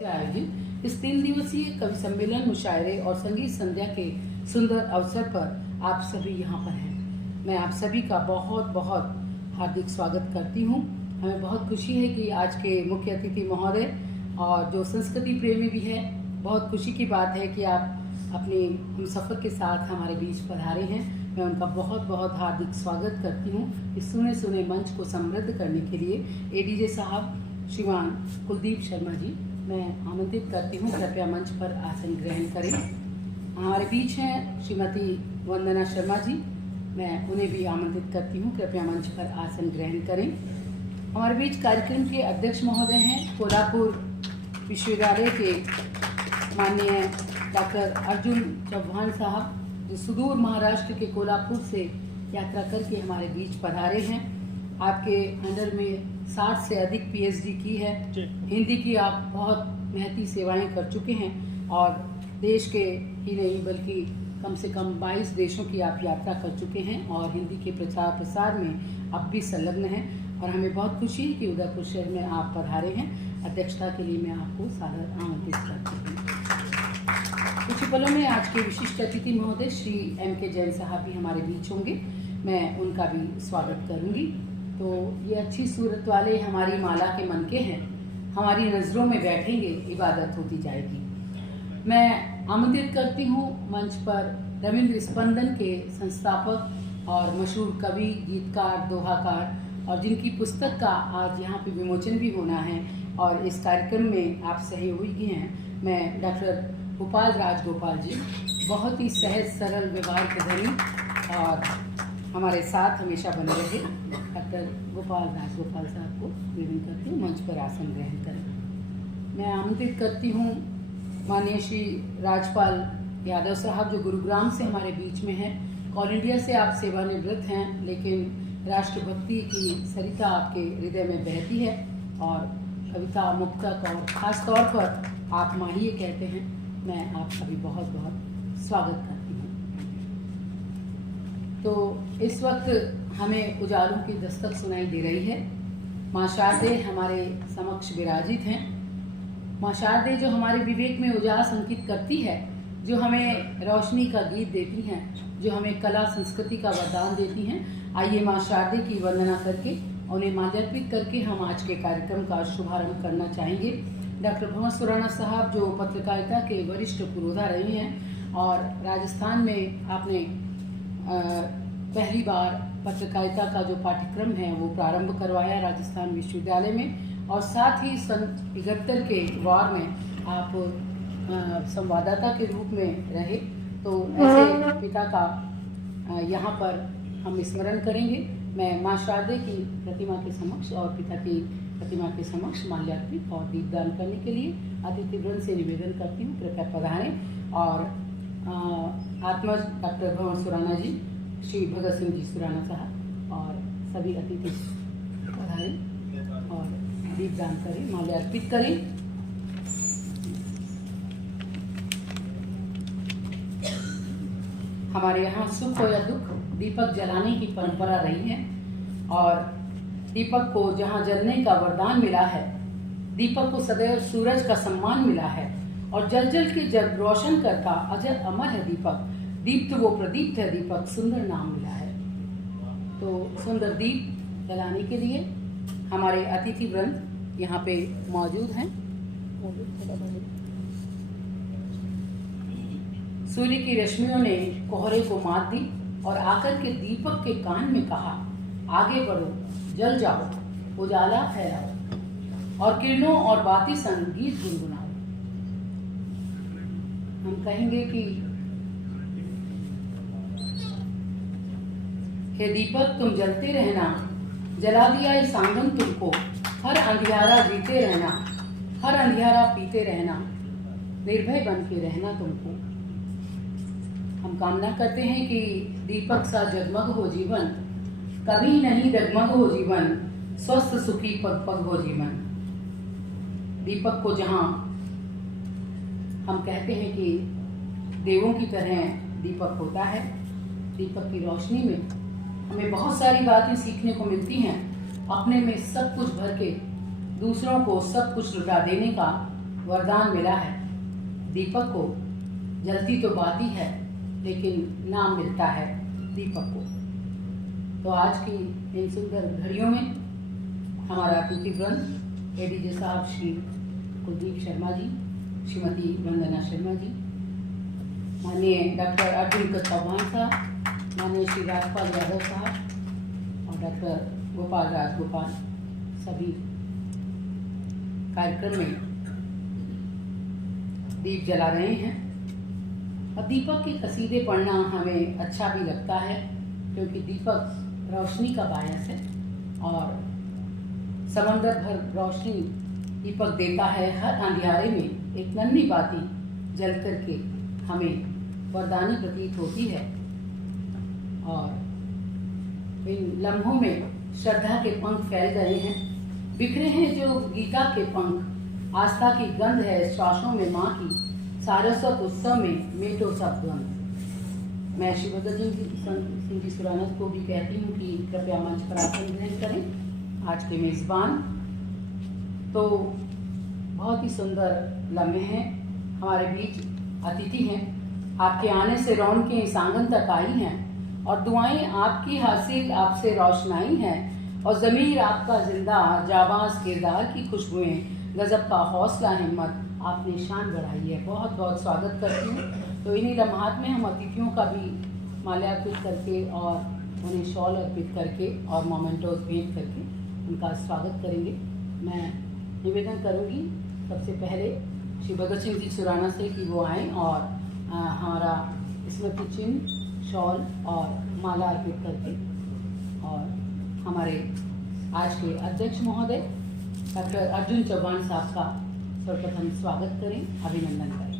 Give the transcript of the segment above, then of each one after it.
आयोजित इस 3 दिवसीय कवि सम्मेलन, मुशायरे और संगीत संध्या के सुंदर अवसर पर आप सभी यहाँ पर हैं। मैं आप सभी का बहुत बहुत हार्दिक स्वागत करती हूँ। हमें बहुत खुशी है कि आज के मुख्य अतिथि महोदय और जो संस्कृति प्रेमी भी है, बहुत खुशी की बात है कि आप अपने हम सफ़र के साथ हमारे बीच पधारे हैं। मैं उनका बहुत बहुत हार्दिक स्वागत करती हूँ इस सुने सुने मंच को समृद्ध करने के लिए। एडीजे साहब श्रीमान कुलदीप शर्मा जी, मैं आमंत्रित करती हूँ, कृपया मंच पर आसन ग्रहण करें। हमारे बीच हैं श्रीमती वंदना शर्मा जी, मैं उन्हें भी आमंत्रित करती हूँ, कृपया मंच पर आसन ग्रहण करें। हमारे बीच कार्यक्रम के अध्यक्ष महोदय हैं कोल्हापुर विश्वविद्यालय के माननीय डॉक्टर अर्जुन चौहान साहब, जो सुदूर महाराष्ट्र के कोल्हापुर से यात्रा करके हमारे बीच पधारे हैं। आपके अंडर में 60 से अधिक पीएचडी की है। हिंदी की आप बहुत महती सेवाएं कर चुके हैं और देश के ही नहीं बल्कि कम से कम 22 देशों की आप यात्रा कर चुके हैं और हिंदी के प्रचार प्रसार में आप भी संलग्न हैं और हमें बहुत खुशी है कि उदयपुर शहर में आप पधारे हैं। अध्यक्षता के लिए मैं आपको सादर आमंत्रित करती हूँ। कुछ ही पलों में आज के विशिष्ट अतिथि महोदय श्री M.K. जैन साहब भी हमारे बीच होंगे, मैं उनका भी स्वागत करूंगी। तो ये अच्छी सूरत वाले हमारी माला के मनके हैं, हमारी नज़रों में बैठेंगे, इबादत होती जाएगी। मैं आमंत्रित करती हूँ मंच पर रविंद्र स्पंदन के संस्थापक और मशहूर कवि, गीतकार, दोहाकार और जिनकी पुस्तक का आज यहाँ पे विमोचन भी होना है और इस कार्यक्रम में आप सहयोगी हैं, मैं डॉक्टर गोपाल राजगोपाल जी, बहुत ही सहज सरल व्यवहार के धनी और हमारे साथ हमेशा बने रहे। डॉक्टर गोपाल राजगोपाल साहब को निवेदन करती हूँ मंच पर आसन ग्रहण करें। मैं आमंत्रित करती हूँ माननीय श्री राजपाल यादव साहब, जो गुरुग्राम से हमारे बीच में हैं। ऑल इंडिया से आप सेवानिवृत्त हैं, लेकिन राष्ट्रभक्ति की सरिता आपके हृदय में बहती है और कविता, मुक्तक और ख़ास तौर पर आप माहिए कहते हैं। मैं आपका भी बहुत बहुत स्वागत करती हूँ। तो इस वक्त हमें उजालों की दस्तक सुनाई दे रही है। माँ शारदे हमारे समक्ष विराजित हैं। माँ शारदे जो हमारे विवेक में उजास अंकित करती है, जो हमें रोशनी का गीत देती हैं, जो हमें कला संस्कृति का वरदान देती हैं। आइए माँ शारदे की वंदना करके उन्हें माल्यार्पित करके हम आज के कार्यक्रम का शुभारंभ करना चाहेंगे। डॉक्टर भंवर सुराणा साहब, जो पत्रकारिता के वरिष्ठ पुरोधा रहे हैं और राजस्थान में आपने पहली बार पत्रकारिता का जो पाठ्यक्रम है वो प्रारंभ करवाया राजस्थान विश्वविद्यालय में और साथ ही सन 71 के वार में आप संवाददाता के रूप में रहे। तो ऐसे पिता का यहाँ पर हम स्मरण करेंगे। मैं माँ शारदे की प्रतिमा के समक्ष और पिता की प्रतिमा के समक्ष माल्यार्पित और दीपदान करने के लिए अतिथिवृंद से निवेदन करती हूँ, कृपया पधारें। और आत्मज डॉक्टर भंवर सुराणा जी, श्री भगत सिंह जी सुराणा साहब और सभी अतिथि पधारें और दीपदान करें, माल्यार्पित करें। हमारे यहाँ सुख हो या दुख दीपक जलाने की परंपरा रही है और दीपक को जहाँ जलने का वरदान मिला है, दीपक को सदैव सूरज का सम्मान मिला है और जल जल के जल रोशन करता अजर अमर है दीपक। दीप्त वो प्रदीप्त है दीपक, सुंदर नाम मिला है। तो सुंदर दीप जलाने के लिए हमारे अतिथि वृंद यहाँ पे मौजूद हैं। सूर्य की रश्मियों ने कोहरे को मात दी और आकर के दीपक के कान में कहा, आगे बढ़ो, जल जाओ, उजाला फैलाओ और किरणों और बाती संगीत गुनगुनाओ। हम कहेंगे कि हे दीपक तुम जलते रहना, जला दिया इस आंगन तुमको, हर अंधियारा जीते रहना, हर अंधियारा पीते रहना, निर्भय बन के रहना तुमको। हम कामना करते हैं कि दीपक सा जगमग हो जीवन, कभी नहीं डगमग हो जीवन, स्वस्थ सुखी पग पग हो जीवन। दीपक को जहाँ हम कहते हैं कि देवों की तरह दीपक होता है, दीपक की रोशनी में हमें बहुत सारी बातें सीखने को मिलती हैं। अपने में सब कुछ भर के दूसरों को सब कुछ लुटा देने का वरदान मिला है। दीपक को जलती तो बात ही है, लेकिन नाम मिलता है दीपक को। तो आज की इन सुंदर घड़ियों में हमारा अतिथि वृंद एडीजे साहब श्री कुलदीप शर्मा जी, श्रीमती वंदना शर्मा जी, माननीय डॉक्टर अर्जुन चौहान साहब, माननीय श्री राजपाल यादव साहब और डॉक्टर गोपाल राजगोपाल सभी कार्यक्रम में दीप जला रहे हैं। और दीपक के कसीदे पढ़ना हमें अच्छा भी लगता है, क्योंकि दीपक रोशनी का बायस है और समंदर भर रोशनी दीपक देता है। हर अंधियारे में एक नन्ही बाती जल करके हमें वरदानी प्रतीत होती है और इन लम्हों में श्रद्धा के पंख फैल गए हैं, बिखरे हैं जो गीता के पंख। आस्था की गंध है श्वासों में माँ की, सारस्वत उत्सव में मेटो सब द्वंद। मैं श्री भगत सिंह जी सुराना को भी कहती हूँ कि कृपया मंच पर आसन ग्रहण करें। आज के मेज़बान तो बहुत ही सुंदर लम्हे हैं, हमारे बीच अतिथि हैं। आपके आने से रौनकें इस आंगन तक आई हैं और दुआएं आपकी हासिल आपसे रोशनाई हैं और ज़मीर आपका जिंदा जाबाज किरदार की खुशबुएं, गजब का हौसला हिम्मत आपने शान बढ़ाई है। बहुत बहुत स्वागत करती हूँ। तो इन्हीं लम्हात में हम अतिथियों का भी माल्यार्पित करके और उन्हें शॉल अर्पित करके और मोमेंटोज भेंट करके उनका स्वागत करेंगे। मैं निवेदन करूँगी सबसे पहले श्री भगत सिंह जी सुराना से कि वो आएँ और हमारा स्मृति चिन्ह, शॉल और माला अर्पित करके और हमारे आज के अध्यक्ष महोदय डॉक्टर अर्जुन चौहान साहब का सर्वप्रथम स्वागत करें, अभिनंदन करें।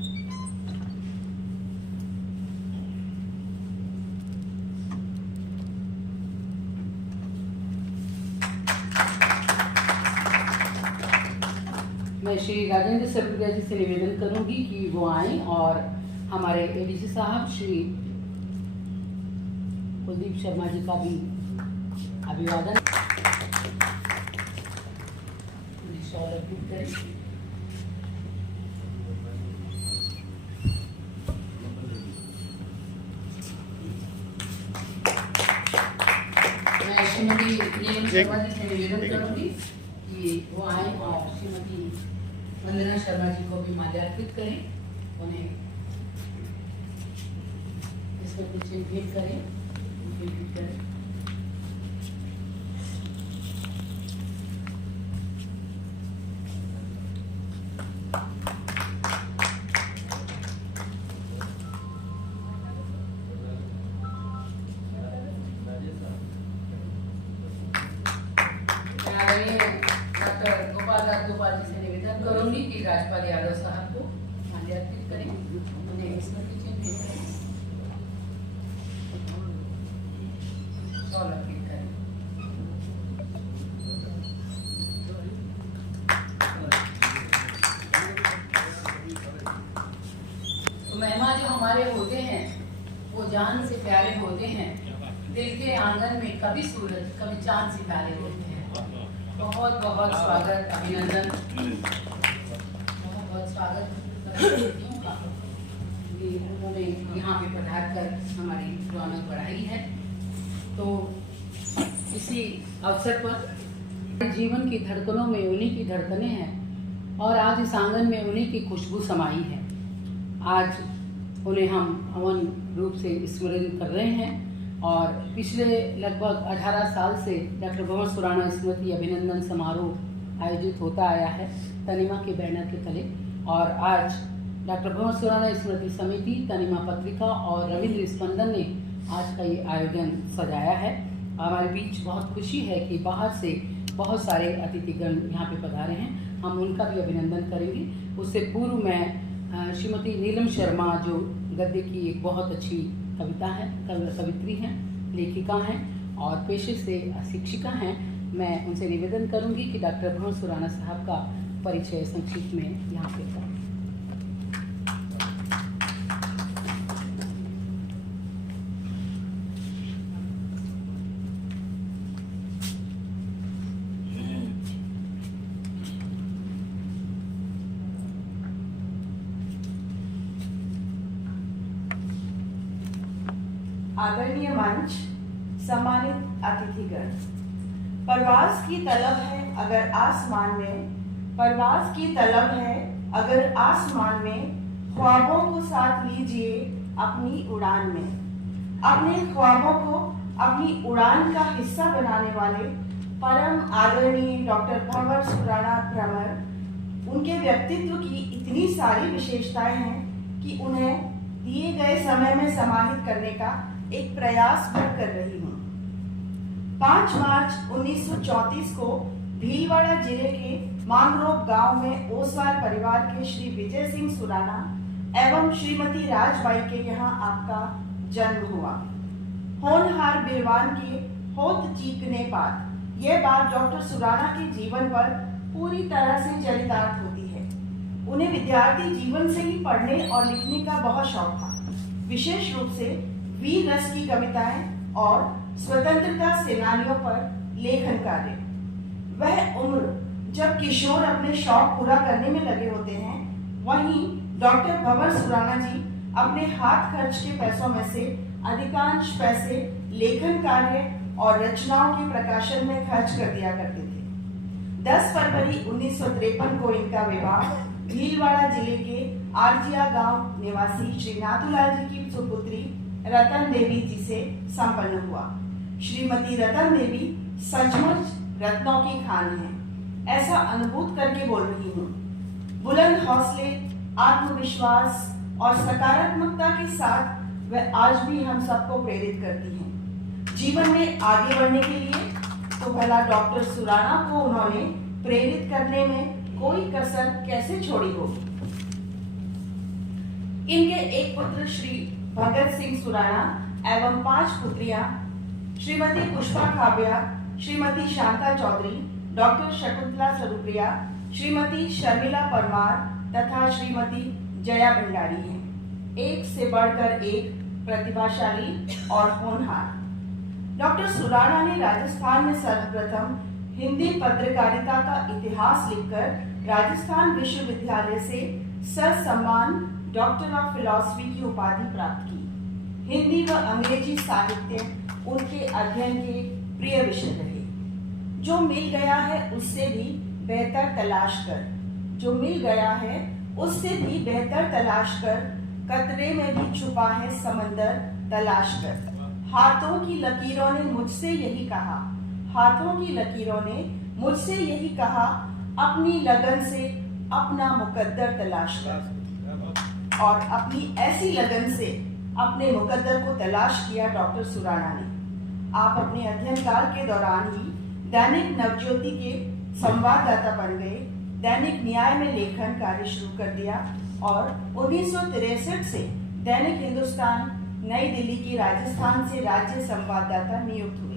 मैं श्री राजेंद्र सरगुजा जी से निवेदन करूंगी कि वो आएं और हमारे एडीजी साहब श्री कुलदीप शर्मा जी का भी अभिवादन करें। मैं श्रीमती नीलम शर्मा जी से निवेदन करूंगी कि वो आए और श्रीमती वंदना शर्मा जी को भी माल्यार्पित करें, उन्हें इसमें कुछ भेंट करें। डॉक्टर गोपाल राजगोपाल जी से निवेदन करूंगी कि राजपाल यादव साहब को माल्यार्पित करें, उन्हें स्मृति चिन्ह भेंट करें, शॉल अर्पित करें। तो मेहमान जो हमारे होते हैं वो जान से प्यारे होते हैं, दिल के आंगन में कभी सूरज कभी चांद सितारे होते हैं। बहुत बहुत स्वागत, अभिनंदन, बहुत बहुत स्वागत का कि उन्होंने यहाँ पे पधार कर हमारी रौनक बढ़ाई है। तो इसी अवसर पर जीवन की धड़कनों में उन्हीं की धड़कनें हैं और आज इस आंगन में उन्हीं की खुशबू समाई है। आज उन्हें हम अमन रूप से स्मरण कर रहे हैं और पिछले लगभग 18 साल से डॉक्टर भंवर सुराना स्मृति अभिनंदन समारोह आयोजित होता आया है तनिमा के बैनर के तले। और आज डॉक्टर भंवर सुराना स्मृति समिति, तनिमा पत्रिका और रविंद्र स्पंदन ने आज का ये आयोजन सजाया है। हमारे बीच बहुत खुशी है कि बाहर से बहुत सारे अतिथिगण यहाँ पे पधारे हैं, हम उनका भी अभिनंदन करेंगे। उससे पूर्व मैं श्रीमती नीलम शर्मा जो गद्य की एक बहुत अच्छी कविता है, कवित्री हैं, लेखिका हैं और पेशे से शिक्षिका हैं, मैं उनसे निवेदन करूंगी कि डॉक्टर भंवर सुराना साहब का परिचय संक्षिप्त में यहाँ पे करें। आदरणीय मंच, सम्मानित अतिथिगण, परवाज़ की तलब है अगर आसमान में, परवाज़ की तलब है अगर आसमान में, ख्वाबों को साथ लीजिए अपनी उड़ान में। अपने ख्वाबों को अपनी उड़ान का हिस्सा बनाने वाले परम आदरणीय डॉक्टर भंवर सुराणा भ्रमर, उनके व्यक्तित्व की इतनी सारी विशेषताएं हैं कि उन्हें दिए गए समय में समाहित करने का एक प्रयास मैं कर रही हूँ। 5 मार्च 1934 को भीलवाड़ा जिले के मांगरोप गांव में ओसवाल परिवार के श्री विजय सिंह सुराणा एवं श्रीमती राजबाई के यहाँ आपका जन्म हुआ। होनहार बिरवान के होत चीकने पात, यह बात डॉक्टर सुराणा के जीवन पर पूरी तरह से चरितार्थ होती है। उन्हें विद्यार्थी जीवन से ही पढ़ने और लिखने का बहुत शौक था, विशेष रूप से वीर रस की कविताएं और स्वतंत्रता सेनानियों पर लेखन कार्य। वह उम्र जब किशोर अपने शौक पूरा करने में लगे होते हैं, वहीं डॉक्टर भंवर सुराणा जी अपने हाथ खर्च के पैसों में से अधिकांश पैसे लेखन कार्य और रचनाओं के प्रकाशन में खर्च कर दिया करते थे। 10 फरवरी 1953 को इनका विवाह भीलवाड़ा जिले के आरजिया गांव निवासी श्री नाथूलाल जी की सुपुत्री रतन देवी जी से संपन्न हुआ। श्रीमती रतन देवी सचमुच रत्नों की खान है, ऐसा अनुभूत करके बोल रही हूँ। बुलंद हौसले, आत्मविश्वास और सकारात्मकता के साथ वह आज भी हम सबको प्रेरित करती हैं। जीवन में आगे बढ़ने के लिए तो भला डॉक्टर सुराणा को उन्होंने प्रेरित करने में कोई कसर कैसे छोड़ी होगी। इनके एक पुत्र श्री भगत सिंह सुराणा एवं 5 पुत्रियां श्रीमती पुष्पा खाबिया, श्रीमती शांता चौधरी, डॉक्टर शकुंतला स्वरूप्रिया, श्रीमती शर्मिला परमार तथा श्रीमती जया भंडारी हैं। एक से बढ़कर एक प्रतिभाशाली और होनहार। डॉक्टर सुराणा ने राजस्थान में सर्वप्रथम हिंदी पत्रकारिता का इतिहास लिखकर राजस्थान विश्वविद्यालय से ससम्मान डॉक्टर ऑफ फिलॉसफी की उपाधि प्राप्त की। हिंदी व अंग्रेजी साहित्य उनके अध्ययन के प्रिय विषय रहे। जो मिल गया है उससे भी बेहतर तलाश कर, जो मिल गया है उससे भी बेहतर तलाश कर, कतरे में भी छुपा है समंदर तलाश कर। हाथों की लकीरों ने मुझसे यही कहा, हाथों की लकीरों ने मुझसे यही कहा, अपनी लगन से अपना मुकद्दर तलाश कर। और अपनी ऐसी लगन से अपने मुकद्दर को तलाश किया डॉक्टर सुराणा ने। आप अपने अध्ययन काल के दौरान ही दैनिक नवज्योति के संवाददाता बन गए, दैनिक न्याय में लेखन कार्य शुरू कर दिया और 1963 से दैनिक हिंदुस्तान नई दिल्ली की राजस्थान से राज्य संवाददाता नियुक्त हुए।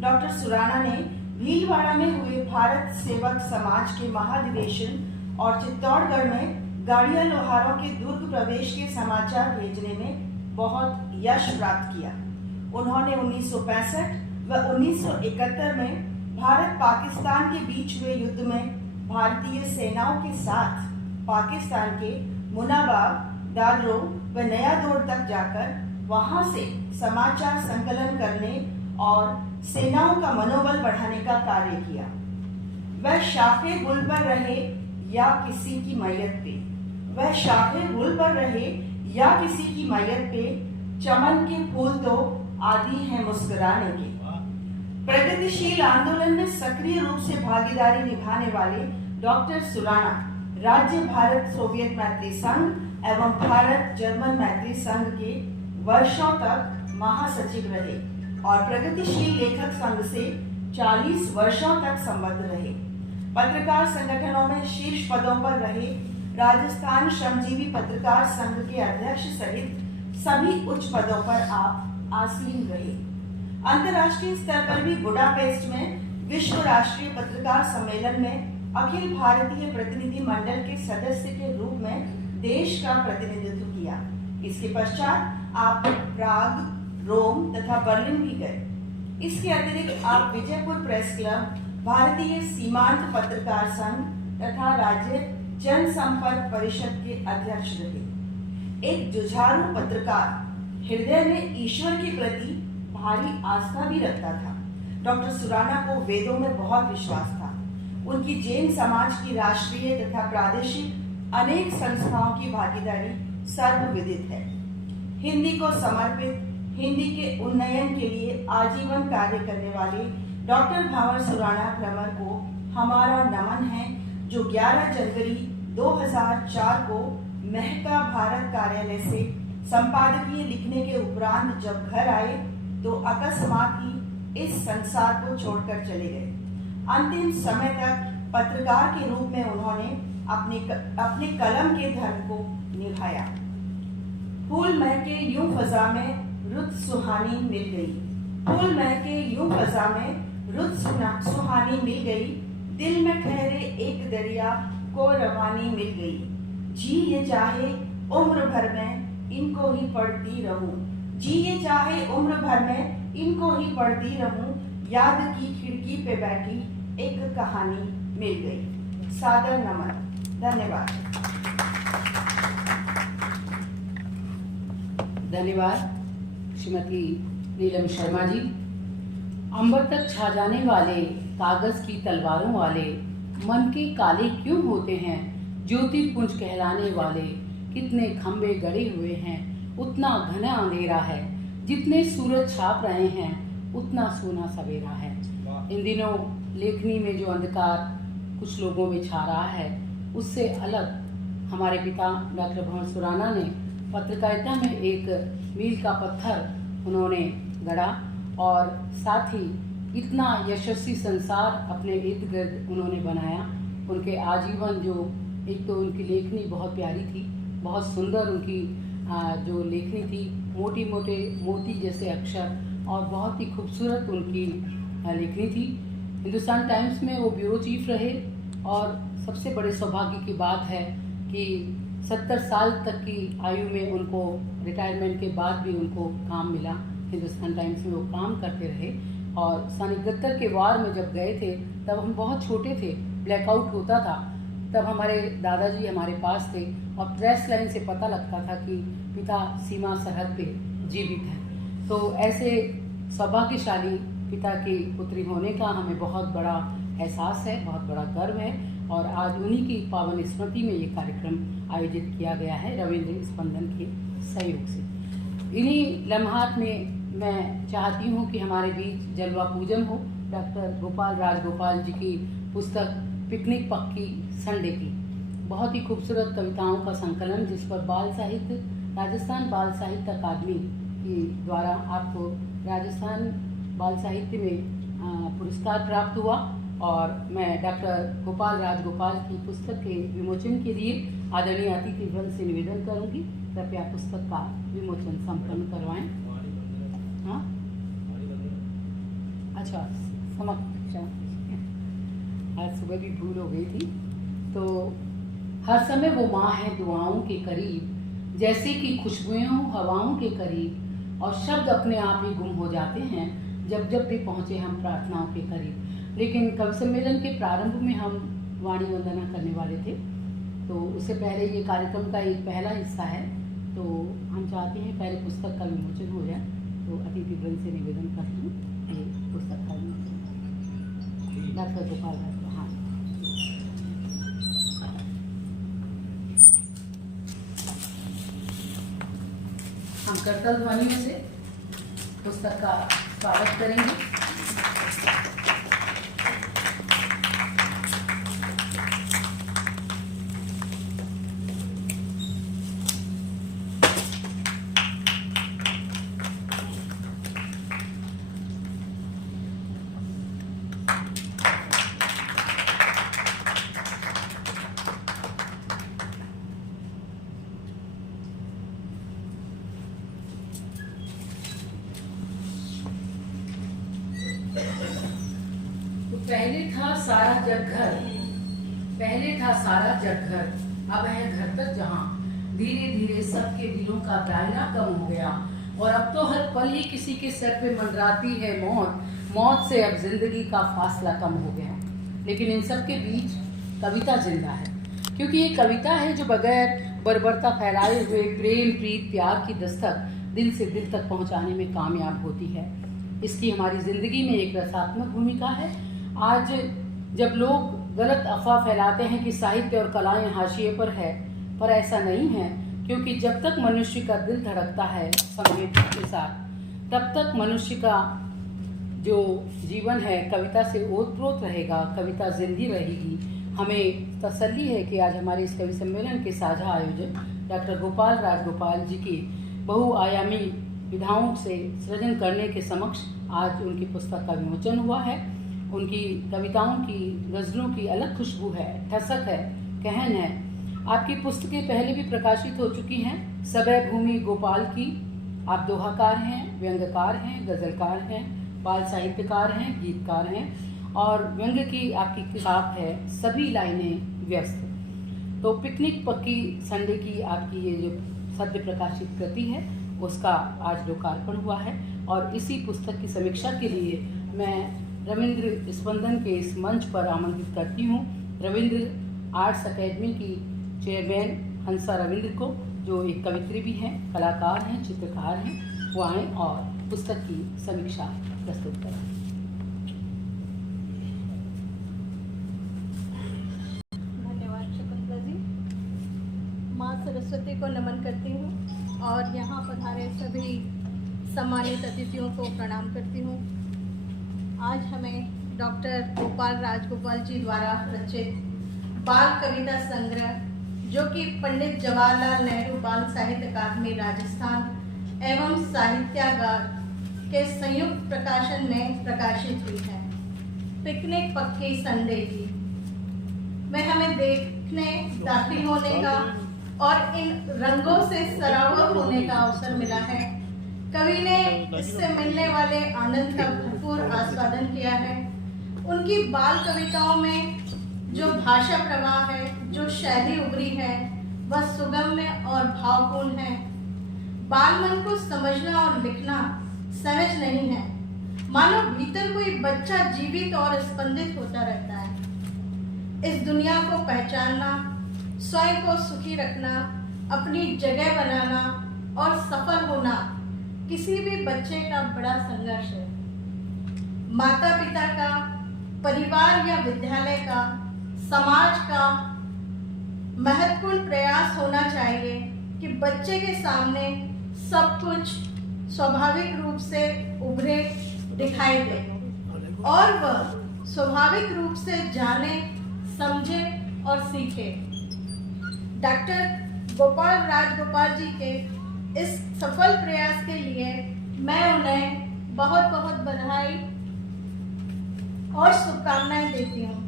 डॉक्टर सुराणा ने भीलवाड़ा में हुए भारत सेवक समाज के महाधिवेशन और चित्तौड़गढ़ में गाड़िया लोहारों के दुर्ग प्रवेश के समाचार भेजने में बहुत यश प्राप्त किया। उन्होंने 1965 व 1971 में भारत पाकिस्तान के बीच हुए युद्ध में भारतीय सेनाओं के साथ पाकिस्तान के मुनाबाव, दादरो व नया दौर तक जाकर वहां से समाचार संकलन करने और सेनाओं का मनोबल बढ़ाने का कार्य किया। वह शाखे गुल पर रहे या किसी की मैयत पे, वह शाखे गुल पर रहे या किसी की मैयत पे, चमन के फूल तो आदि हैं मुस्कुराने के। प्रगतिशील आंदोलन में सक्रिय रूप से भागीदारी निभाने वाले डॉक्टर सुराणा राज्य भारत सोवियत मैत्री संघ एवं भारत जर्मन मैत्री संघ के वर्षों तक महासचिव रहे और प्रगतिशील लेखक संघ से 40 वर्षों तक संबद्ध रहे। पत्रकार संगठनों में शीर्ष पदों पर रहे। राजस्थान श्रमजीवी पत्रकार संघ के अध्यक्ष सहित सभी उच्च पदों पर आप आसीन रहे। अंतर्राष्ट्रीय स्तर पर भी बुडापेस्ट में विश्व राष्ट्रीय पत्रकार सम्मेलन में अखिल भारतीय प्रतिनिधि मंडल के सदस्य के रूप में देश का प्रतिनिधित्व किया। इसके पश्चात आप प्राग, रोम तथा बर्लिन भी गए। इसके अतिरिक्त आप विजयपुर प्रेस क्लब, भारतीय सीमांत पत्रकार संघ तथा राज्य जनसंपर्क परिषद के अध्यक्ष रहे। एक जुझारू पत्रकार हृदय में ईश्वर के प्रति भारी आस्था भी रखता था। डॉक्टर सुराना को वेदों में बहुत विश्वास था। उनकी जैन समाज की राष्ट्रीय तथा प्रादेशिक अनेक संस्थाओं की भागीदारी सर्वविदित है। हिंदी को समर्पित, हिंदी के उन्नयन के लिए आजीवन कार्य करने वाले डॉक्टर भावर सुराना भ्रमर को हमारा नमन है, जो 11 जनवरी 2004 को महका भारत कार्यालय से संपादकीय लिखने के उपरांत जब घर आए तो अकस्मात ही इस संसार को छोड़कर चले गए। अंतिम समय तक पत्रकार के रूप में उन्होंने अपने कलम के धर्म को निभाया। फूल महके यूं फजा में रुत सुहानी मिल गई, फूल महके यूं फजा में रुत सुहानी मिल गई, दिल में ठहरे एक दरिया को रवानी मिल गई। जी ये चाहे उम्र भर में इनको ही पढ़ती रहूं, जी ये चाहे उम्र भर में इनको ही पढ़ती रहूं, याद की खिड़की पे बैठी एक कहानी मिल गई। सादर नमन। धन्यवाद। धन्यवाद श्रीमती नीलम शर्मा जी। अंबर तक छा जाने वाले कागज की तलवारों वाले मन के काले क्यों होते हैं, ज्योतिर्पुंज कहलाने वाले कितने खंबे गड़े हुए हैं, उतना घना अंधेरा है, जितने सूरज छाप रहे हैं उतना सोना सवेरा है। इन दिनों लेखनी में जो अंधकार कुछ लोगों में छा रहा है, उससे अलग हमारे पिता डॉक्टर भावर सुराना ने पत्रकारिता में एक मील का पत्थर उन्होंने गढ़ा और साथ ही इतना यशस्वी संसार अपने इर्द गिर्द उन्होंने बनाया। उनके आजीवन जो एक तो उनकी लेखनी बहुत प्यारी थी, बहुत सुंदर उनकी जो लेखनी थी, मोटी मोटे मोती जैसे अक्षर और बहुत ही खूबसूरत उनकी लेखनी थी। हिंदुस्तान टाइम्स में वो ब्यूरो चीफ रहे और सबसे बड़े सौभाग्य की बात है कि 70 साल तक की आयु में उनको रिटायरमेंट के बाद भी उनको काम मिला। हिंदुस्तान टाइम्स में वो काम करते रहे और सन 71 के वार में जब गए थे तब हम बहुत छोटे थे, ब्लैकआउट होता था, तब हमारे दादाजी हमारे पास थे और प्रेस लाइन से पता लगता था कि पिता सीमा सरहद पे जीवित हैं। तो ऐसे सौभाग्यशाली पिता की पुत्री होने का हमें बहुत बड़ा एहसास है, बहुत बड़ा गर्व है और आज उन्हीं की पावन स्मृति में ये कार्यक्रम आयोजित किया गया है रविंद्र स्पंदन के सहयोग से। इन्हीं लम्हात में मैं चाहती हूँ कि हमारे बीच जलवा पूजन हो। डॉक्टर गोपाल राजगोपाल जी की पुस्तक पिकनिक पक्की संडे की बहुत ही खूबसूरत कविताओं का संकलन, जिस पर बाल साहित्य राजस्थान बाल साहित्य अकादमी के द्वारा आपको राजस्थान बाल साहित्य में पुरस्कार प्राप्त हुआ और मैं डॉक्टर गोपाल राजगोपाल की पुस्तक के विमोचन के लिए आदरणीय अतिथिगण से निवेदन करूंगी, कृपया पुस्तक का विमोचन संपन्न करवाएं। हाँ अच्छा, आज सुबह भी भूल हो गई थी। तो हर समय वो माँ है दुआओं के करीब, जैसे कि खुशबुएं हों हवाओं के करीब, और शब्द अपने आप ही गुम हो जाते हैं जब जब भी पहुँचे हम प्रार्थनाओं के करीब। लेकिन कवि सम्मेलन के प्रारंभ में हम वाणी वंदना करने वाले थे, तो उससे पहले ये कार्यक्रम का एक पहला हिस्सा है, तो हम चाहते हैं पहले पुस्तक का विमोचन हो जाए। तो अतिथिगण से निवेदन करती हूँ ये पुस्तक का विमोचन डॉक्टर गोपाल राज। हाँ, हम करतल ध्वनियों से पुस्तक का स्वागत करेंगे। पहले था सारा जग घर, पहले था सारा जग घर, अब है घर तक जहां। धीरे धीरे सबके दिलों का दायरा कम हो गया और अब तो हर पल ही किसी के सर पे मंडराती है मौत। मौत से अब जिंदगी का फासला कम हो गया, लेकिन इन सब के बीच कविता जिंदा है, क्योंकि ये कविता है जो बगैर बर्बरता फैलाए हुए प्रेम प्रीत प्यार की दस्तक दिल से दिल तक पहुंचाने में कामयाब होती है। इसकी हमारी ज़िंदगी में एक रसात्मक भूमिका है। आज जब लोग गलत अफवाह फैलाते हैं कि साहित्य और कलाएं हाशिए पर है, पर ऐसा नहीं है, क्योंकि जब तक मनुष्य का दिल धड़कता है संगीत के साथ, तब तक मनुष्य का जो जीवन है कविता से ओतप्रोत रहेगा, कविता जिंदी रहेगी। हमें तसल्ली है कि आज हमारे इस कवि सम्मेलन के साझा आयोजक डॉक्टर गोपाल राजगोपाल जी की बहुआयामी विधाओं से सृजन करने के समक्ष आज उनकी पुस्तक का विमोचन हुआ है। उनकी कविताओं की, गज़लों की अलग खुशबू है, ठसक है, कहन है। आपकी पुस्तकें पहले भी प्रकाशित हो चुकी हैं। सबय भूमि गोपाल की आप दोहाकार हैं, व्यंग्यकार हैं, गज़लकार हैं, बाल साहित्यकार हैं, गीतकार हैं और व्यंग्य की आपकी किताब है सभी लाइनें व्यस्त। तो पिकनिक पक्की संडे की आपकी ये जो सद्य प्रकाशित कृति है उसका आज लोकार्पण हुआ है और इसी पुस्तक की समीक्षा के लिए मैं रविंद्र स्पंदन के इस मंच पर आमंत्रित करती हूँ रविंद्र आर्ट्स एकेडमी की चेयरमैन हंसा रविंद्र को, जो एक कवित्री भी हैं, कलाकार हैं, चित्रकार हैं, वो आएँ और पुस्तक की समीक्षा प्रस्तुत करें। धन्यवाद शकुंतला जी। माँ सरस्वती को नमन करती हूँ और यहाँ पधारे सभी सम्मानित अतिथियों को प्रणाम करती हूँ। आज हमें डॉक्टर गोपाल राजगोपाल जी द्वारा रचित बाल कविता संग्रह, जो कि पंडित जवाहरलाल नेहरू बाल साहित्य अकादमी राजस्थान एवं साहित्यागार के संयुक्त प्रकाशन में प्रकाशित हुई है, पिकनिक पक्की संडे की, में हमें देखने, दाखिल होने का और इन रंगों से सराबोर होने का अवसर मिला है। कवि ने इससे मिलने वाले आनंद का भरपूर आस्वादन किया है। उनकी बाल कविताओं में जो भाषा प्रवाह है, जो शैली उभरी है, वह सुगम्य और भावपूर्ण है। बाल मन को समझना और लिखना सहज नहीं है, मानो भीतर कोई बच्चा जीवित और स्पंदित होता रहता है। इस दुनिया को पहचानना, स्वयं को सुखी रखना, अपनी जगह बनाना और सफल होना किसी भी बच्चे का बड़ा संघर्ष है। माता पिता का, परिवार या विद्यालय का, समाज का महत्वपूर्ण प्रयास होना चाहिए कि बच्चे के सामने सब कुछ स्वाभाविक रूप से उभरे दिखाई दे और वह स्वाभाविक रूप से जाने, समझे और सीखे। डॉक्टर गोपाल राजगोपाल जी के इस सफल प्रयास के लिए मैं उन्हें बहुत बहुत बधाई और शुभकामनाएं देती हूँ।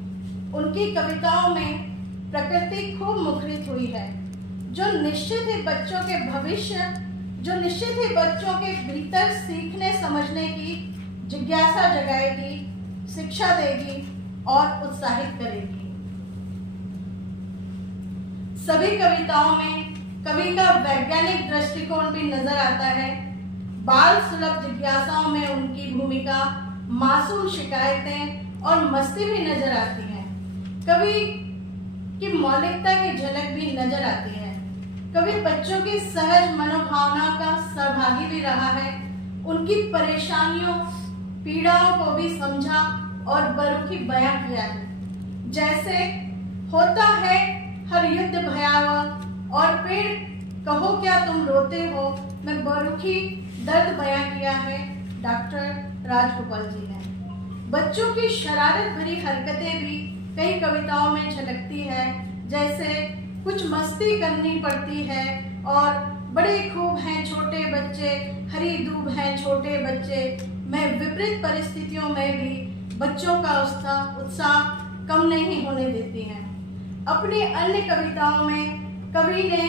उनकी कविताओं में प्रकृति खूब मुखरित हुई है, जो निश्चित ही बच्चों के भविष्य, जो निश्चित ही बच्चों के भीतर सीखने समझने की जिज्ञासा जगाएगी, शिक्षा देगी और उत्साहित करेगी। सभी कविताओं में कवि का वैज्ञानिक दृष्टिकोण भी नजर आता है। बाल सुलभ जिज्ञासाओं में उनकी भूमिका, मासूम शिकायतें और मस्ती भी नजर आती है। कवि की मौलिकता की झलक भी नजर आती है। कवि बच्चों की सहज मनोभावना का सहभागी भी रहा है। उनकी परेशानियों, पीड़ाओं को भी समझा और बरूखी बयां किया है। जैसे होता है हर युद्ध भयावह और पेड़ कहो क्या तुम रोते हो, मैं बरूखी दर्द बयां किया है डॉक्टर राजगोपाल जी ने। बच्चों की शरारत भरी हरकतें भी कई कविताओं में झलकती है। जैसे कुछ मस्ती करनी पड़ती है और बड़े खूब हैं छोटे बच्चे, हरी दूब हैं छोटे बच्चे। मैं विपरीत परिस्थितियों में भी बच्चों का उत्साह कम नहीं होने देती हैं। अपनी अन्य कविताओं में कवि ने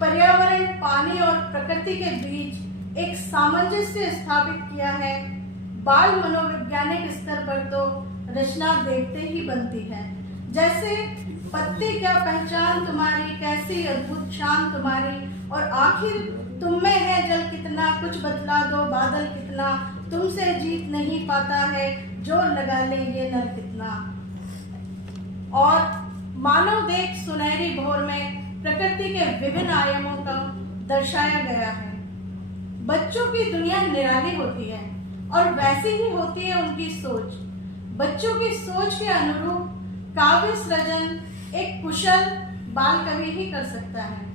पर्यावरण, पानी और प्रकृति के बीच एक सामंजस्य स्थापित किया है। बाल मनोवैज्ञानिक स्तर पर तो रचना देखते ही बनती है। जैसे पत्ती क्या पहचान तुम्हारी, कैसी अद्भुत शान तुम्हारी, और आखिर तुम में है जल कितना, कुछ बतला दो बादल कितना, तुमसे जीत नहीं पाता है जोर लगा ले ये नल कितना। और मानव देख सुनहरी भोर में प्रकृति के विभिन्न आयामों का दर्शाया गया है। बच्चों की दुनिया निराली होती है और वैसी ही होती है उनकी सोच। बच्चों की सोच के अनुरूप काव्य सृजन एक कुशल बाल कवि ही कर सकता है।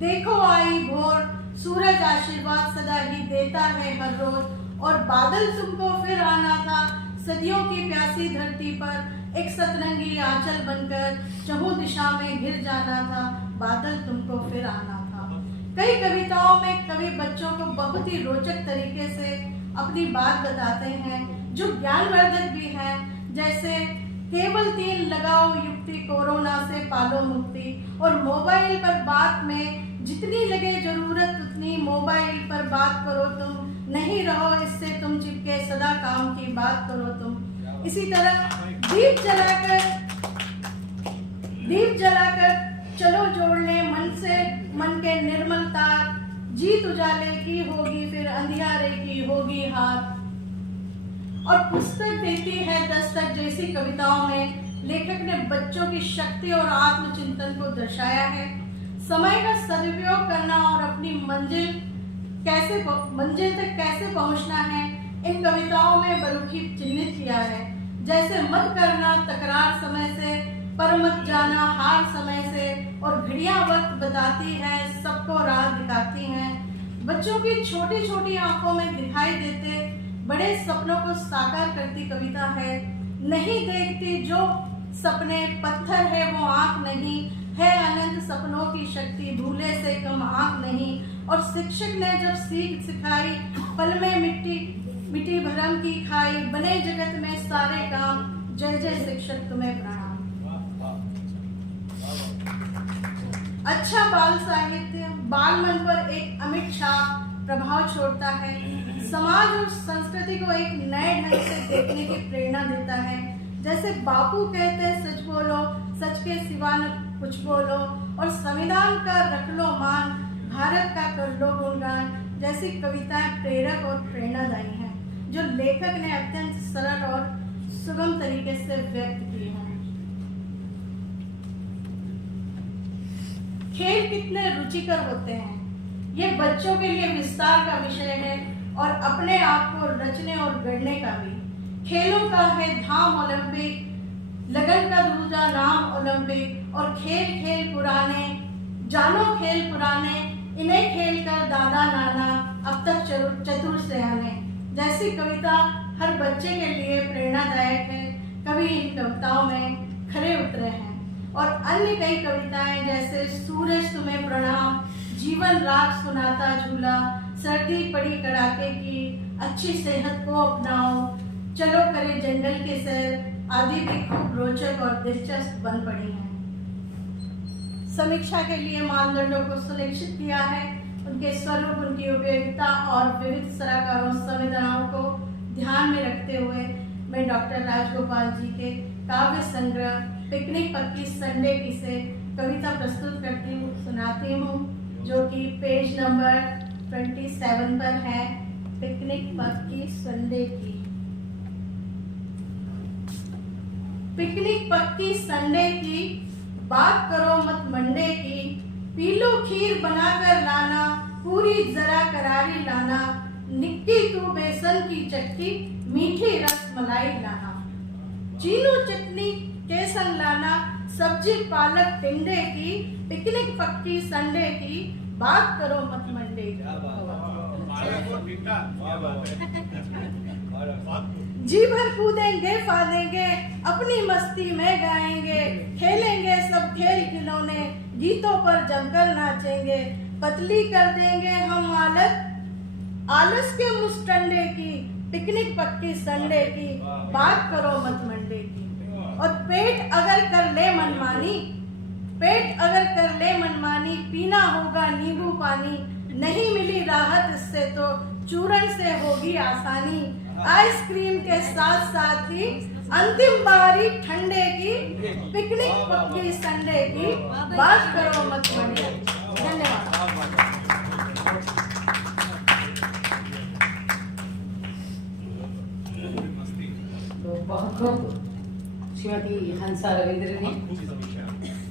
देखो आई भोर, सूरज आशीर्वाद सदा ही देता है हर रोज, और बादल तुमको फिर आना था सदियों की प्यासी धरती पर, एक सतरंगी आंचल बनकर चहुं दिशा में घिर जाना था, बादल तुमको फिर आना था। कई कविताओं में कवि बच्चों को बहुत ही रोचक तरीके से अपनी बात बताते हैं जो ज्ञानवर्धक भी है, जैसे केवल 3 लगाओ युक्ति, कोरोना से पालो मुक्ति, और मोबाइल पर बात में जितनी लगे जरूरत उतनी मोबाइल पर बात करो तुम, नहीं रहो इससे तुम चिपके, सदा काम की बात करो तुम। इसी तरह दीप जलाकर चलो जोड़ने मन से मन के निर्मल तार, जीत उजाले की होगी फिर अंधियारे की होगी हार। और पुस्तक देती है दस्तक जैसी कविताओं में लेखक ने बच्चों की शक्ति और आत्मचिंतन को दर्शाया है। समय का सदुपयोग करना और अपनी मंजिल तक कैसे पहुंचना है, इन कविताओं में बारीकी चिन्हित किया है। जैसे मत करना तकरार समय से, पर मत जाना हार समय से, और घड़ियां वक्त बताती है सबको राह दिखाती हैं। बच्चों की छोटी छोटी आंखों में दिखाई देते बड़े सपनों को साकार करती कविता है। नहीं देखती जो सपने, पत्थर है वो आंख नहीं, है अनंत सपनों की शक्ति, भूले से कम आंख नहीं। और शिक्षक ने जब सीख सिखाई, पल में मिट्टी भरम की खाई, बने जगत में सारे काम, जय जय शिक्षक तुम्हें प्रणाम। अच्छा बाल साहित्य बाल मन पर एक अमिट छाप प्रभाव छोड़ता है, समाज और संस्कृति को एक नए ढंग से देखने की प्रेरणा देता है। जैसे बापू कहते सच बोलो, सच के सिवा न कुछ बोलो, और संविधान का रख लो मान, भारत का कर लो गुणगान, जैसी कविताएं प्रेरक और प्रेरणादायी हैं, जो लेखक ने अत्यंत सरल और सुगम तरीके से व्यक्त की है। खेल कितने रुचिकर होते हैं, ये बच्चों के लिए विस्तार का विषय है और अपने आप को रचने और गढ़ने का भी। खेलों का है धाम ओलंपिक, लगन का दूजा नाम ओलंपिक, और खेल खेल पुराने, जानो खेल पुराने, इन्हें खेल कर दादा नाना, अब तक चतुर सयाने, जैसी कविता हर बच्चे के लिए प्रेरणादायक है। कवि इन कविताओं में खरे उतरे हैं। और अन्य कई कविताएं जैसे सूरज तुम्हें प्रणाम, जीवन रात सुनाता झूला, सर्दी पड़ी कड़ाके की, अच्छी सेहत को अपनाओ, चलो करे जंगल के सैर, आदि भी खूब रोचक और दिलचस्प बन पड़ी हैं। समीक्षा के लिए मानदंडों को सुनिश्चित किया है, उनके स्वरूप, उनकी उपयोगिता और विविध सलाहकारों संवेदनाओं को ध्यान में रखते हुए मैं डॉक्टर राजगोपाल जी के काव्य संग्रह पिकनिक पक्की संडे की से कविता प्रस्तुत करती हूँ, सुनाती हूँ, जो कि पेज नंबर 27 पर है। पिकनिक पक्की संडे की। पिकनिक पक्की संडे की, बात करो मत मंडे की, पी लो खीर बनाकर लाना, पूरी जरा करारी लाना, निक्की तू बेसन की चक्की, मीठी रस मलाई लाना, चीनू चटनी के संग लाना, सब्जी पालक टिंडे की, पिकनिक पक्की संडे की, बात करो मत मंडे की। जी भर कूदेंगे फादेंगे, अपनी मस्ती में गाएंगे, खेलेंगे सब खेल खिलौने, गीतों पर जमकर नाचेंगे, पतली कर देंगे हम आलस के मुस्टंडे की, पिकनिक पक्की संडे की, बात करो मत मंडे की। और पेट अगर कर ले मनमानी, पीना होगा नींबू पानी, नहीं मिली राहत इससे तो चूरन से होगी आसानी, आइसक्रीम के साथ साथ ही अंतिम बारी ठंडे की, पिकनिक पक्की संडे की, बात करो मत मंडे। धन्यवाद। बहुत खूब श्रीमती हंसा रविंद्र ने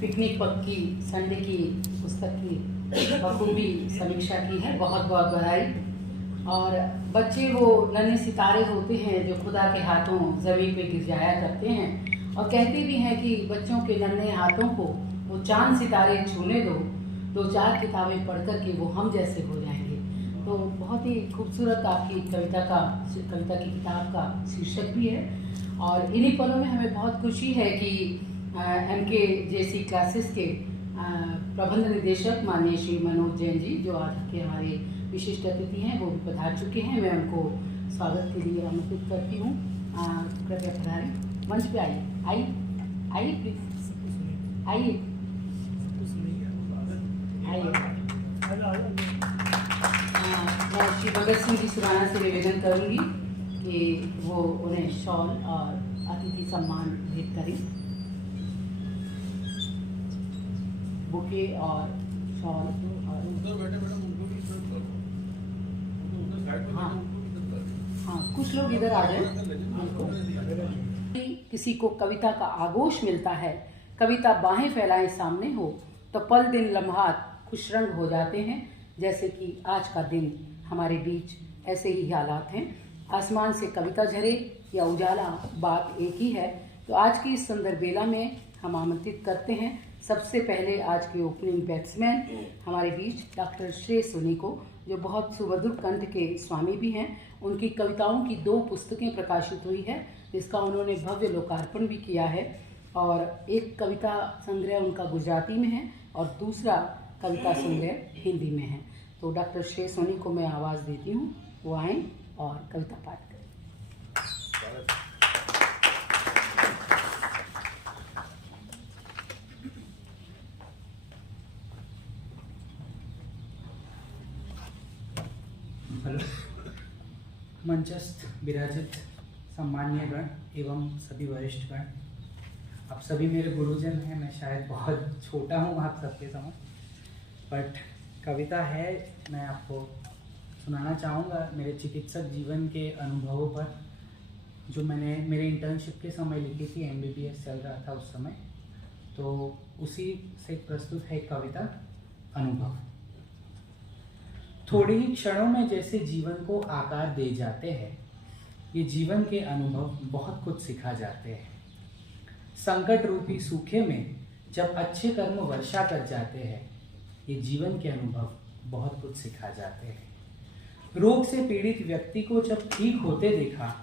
पिकनिक पक्की संडे की पुस्तक की बखूबी समीक्षा की है। बहुत बहुत बधाई। और बच्चे वो नन्हे सितारे होते हैं जो खुदा के हाथों ज़मीन पे गिर जाया करते हैं और कहते भी हैं कि बच्चों के नन्हे हाथों को वो चांद सितारे छूने दो, 2-4 किताबें पढ़ कर के वो हम जैसे हो जाएंगे। तो बहुत ही खूबसूरत आपकी कविता की किताब का शीर्षक भी है और इन्हीं पलों में हमें बहुत खुशी है कि MK JC क्लासेस के प्रबंध निदेशक माननीय श्री मनोज जैन जी, जो आज के हमारे विशिष्ट अतिथि हैं, वो भी पधार चुके हैं। मैं उनको स्वागत के लिए आमंत्रित करती हूँ। कृपया पधारें, मंच पे आइए प्लीज, आइए। मैं श्री भगत सिंह जी सुराना से निवेदन करूँगी कि वो उन्हें शॉल और अतिथि सम्मान भेंट करें। बुके और शॉल हाँ, कुछ लोग इधर आ जाए। किसी को कविता का आगोश मिलता है, कविता बाहें फैलाए सामने हो, तो पल दिन लम्हात खुश रंग हो जाते हैं। जैसे कि आज का दिन हमारे बीच ऐसे ही हालात हैं। आसमान से कविता झरे या उजाला, बात एक ही है। तो आज की इस सुंदर बेला में हम आमंत्रित करते हैं सबसे पहले आज के ओपनिंग बैट्समैन हमारे बीच डॉक्टर श्रेय सोनी को, जो बहुत सुमधुर कंठ के स्वामी भी हैं। उनकी कविताओं की 2 पुस्तकें प्रकाशित हुई है, जिसका उन्होंने भव्य लोकार्पण भी किया है। और एक कविता संग्रह उनका गुजराती में है और दूसरा कविता संग्रह हिंदी में है। तो डॉक्टर श्रेय सोनी को मैं आवाज़ देती हूँ, वो आएँ और कविता पाठ करें। मंचस्थ विराजित सम्मानीय गण एवं सभी वरिष्ठ गण, आप सभी मेरे गुरुजन हैं। मैं शायद बहुत छोटा हूँ आप सबके समझ, बट कविता है, मैं आपको सुनाना चाहूँगा मेरे चिकित्सक जीवन के अनुभवों पर, जो मैंने मेरे इंटर्नशिप के समय लिखी थी। MBBS चल रहा था उस समय, तो उसी से प्रस्तुत है कविता अनुभव। थोड़े ही क्षणों में जैसे जीवन को आकार दे जाते हैं, ये जीवन के अनुभव बहुत कुछ सिखा जाते हैं। संकट रूपी सूखे में जब अच्छे कर्म वर्षा कर जाते हैं, ये जीवन के अनुभव बहुत कुछ सिखा जाते हैं। रोग से पीड़ित व्यक्ति को जब ठीक होते देखा,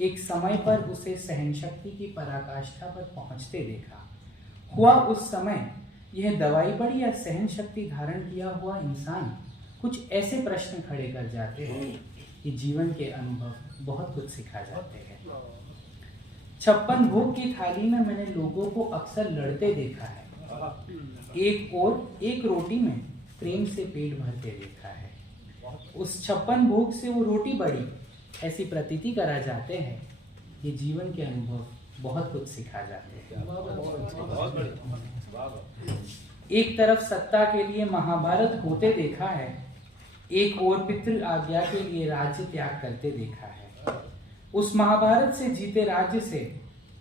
एक समय पर उसे सहनशक्ति की पराकाष्ठा पर पहुंचते देखा। हुआ उस समय यह दवाई पर या सहनशक्ति धारण किया हुआ इंसान कुछ ऐसे प्रश्न खड़े कर जाते हैं कि जीवन के अनुभव बहुत कुछ सिखा जाते हैं। 56 भोग की थाली में मैंने लोगों को अक्सर लड़ते देखा है। एक और एक रोटी में प्रेम से पेट भरते देखा है। उस 56 भोग से वो रोटी बड़ी, ऐसी प्रतीति करा जाते हैं। ये जीवन के अनुभव बहुत कुछ सिखा जाते हैं। एक तरफ सत्ता के लिए महाभारत होते देखा है, एक और पितृ आज्ञा के लिए राज्य त्याग करते देखा है। उस महाभारत से जीते राज्य से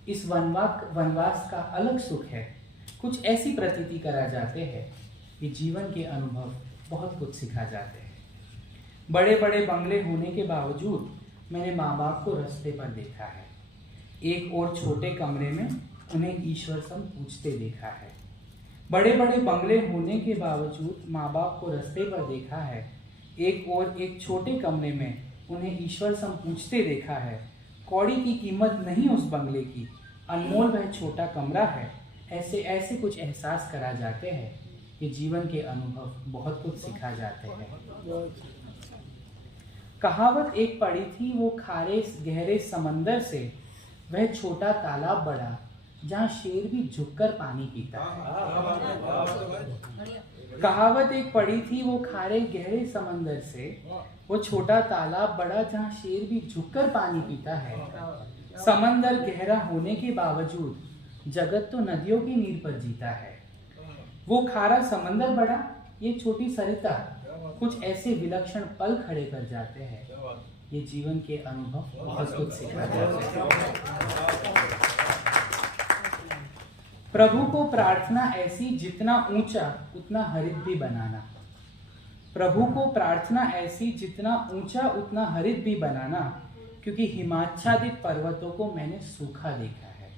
इस वनवास का अलग सुख है। कुछ ऐसी प्रतीति करा जाते हैं कि जीवन के अनुभव बहुत कुछ सिखा जाते हैं। बड़े बड़े बंगले होने के बावजूद मैंने माँ बाप को रास्ते पर देखा है। एक और छोटे कमरे में उन्हें ईश्वर सम पूछते देखा है। बड़े बड़े बंगले होने के बावजूद माँ बाप को रास्ते पर देखा है। एक और एक छोटे कमरे में उन्हें ईश्वर सम पूछते देखा है। कौड़ी की कीमत नहीं उस बंगले की, अनमोल वह छोटा कमरा है। ऐसे कुछ एहसास करा जाते हैं कि जीवन के अनुभव बहुत कुछ सिखा जाते हैं। कहावत एक पड़ी थी, वो खारे गहरे समंदर से वह छोटा तालाब बड़ा, जहाँ शेर भी झुककर पानी पीता है। कहावत एक पड़ी थी, वो खारे गहरे समंदर से वो छोटा तालाब बड़ा, जहाँ शेर भी झुककर पानी पीता है। समंदर गहरा होने के बावजूद जगत तो नदियों की नीर पर जीता है। वो खारा समंदर बड़ा, ये छोटी सरिता, कुछ ऐसे विलक्षण पल खड़े कर जाते हैं। ये जीवन के अनुभव बहुत कुछ सिखा जाते हैं। प्रभु को प्रार्थना ऐसी, जितना ऊंचा उतना हरित भी बनाना। प्रभु को प्रार्थना ऐसी, जितना ऊंचा उतना हरित भी बनाना, क्योंकि हिमाच्छादित पर्वतों को मैंने सूखा देखा है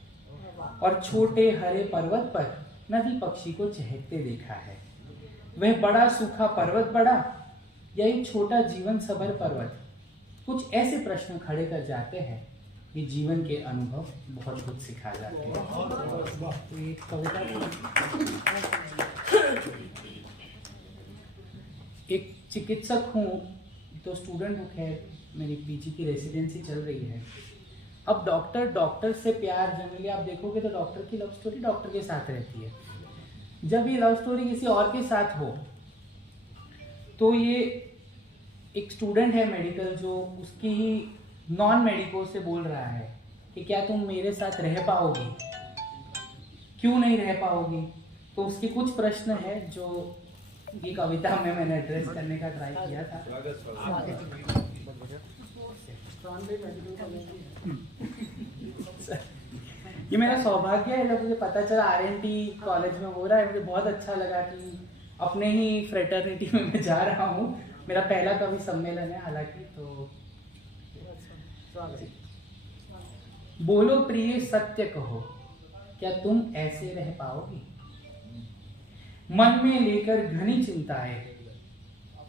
और छोटे हरे पर्वत पर नदी पक्षी को चहकते देखा है। वह बड़ा सूखा पर्वत बड़ा या एक छोटा जीवन सभर पर्वत, कुछ ऐसे प्रश्न खड़े कर जाते हैं कि जीवन के अनुभव बहुत कुछ सिखा जाते हैं। तो एक कविता, एक चिकित्सक हूँ तो स्टूडेंट हूँ, खैर मेरी पीजी की रेसिडेंसी चल रही है। अब डॉक्टर से प्यार, जनरली आप देखोगे तो डॉक्टर की लव स्टोरी डॉक्टर के साथ रहती है। जब ये लव स्टोरी किसी और के साथ हो तो ये एक स्टूडेंट है मेडिकल, जो उसकी ही नॉन मेडिको से बोल रहा है कि क्या तुम मेरे साथ रह पाओगी, क्यों नहीं रह पाओगी। तो उसके कुछ प्रश्न है जो ये कविता में मैंने एड्रेस करने का ट्राई किया था। ये मेरा सौभाग्य है, जब मुझे पता चला आरएनटी कॉलेज में हो रहा है, मुझे बहुत अच्छा लगा कि अपने ही फ्रेटर्निटी में मैं जा रहा हूँ। मेरा पहला कवि सम्मेलन है हालांकि। तो बोलो प्रिय सत्य कहो, क्या तुम ऐसे रह पाओगी। मन में लेकर घनी चिंताएं,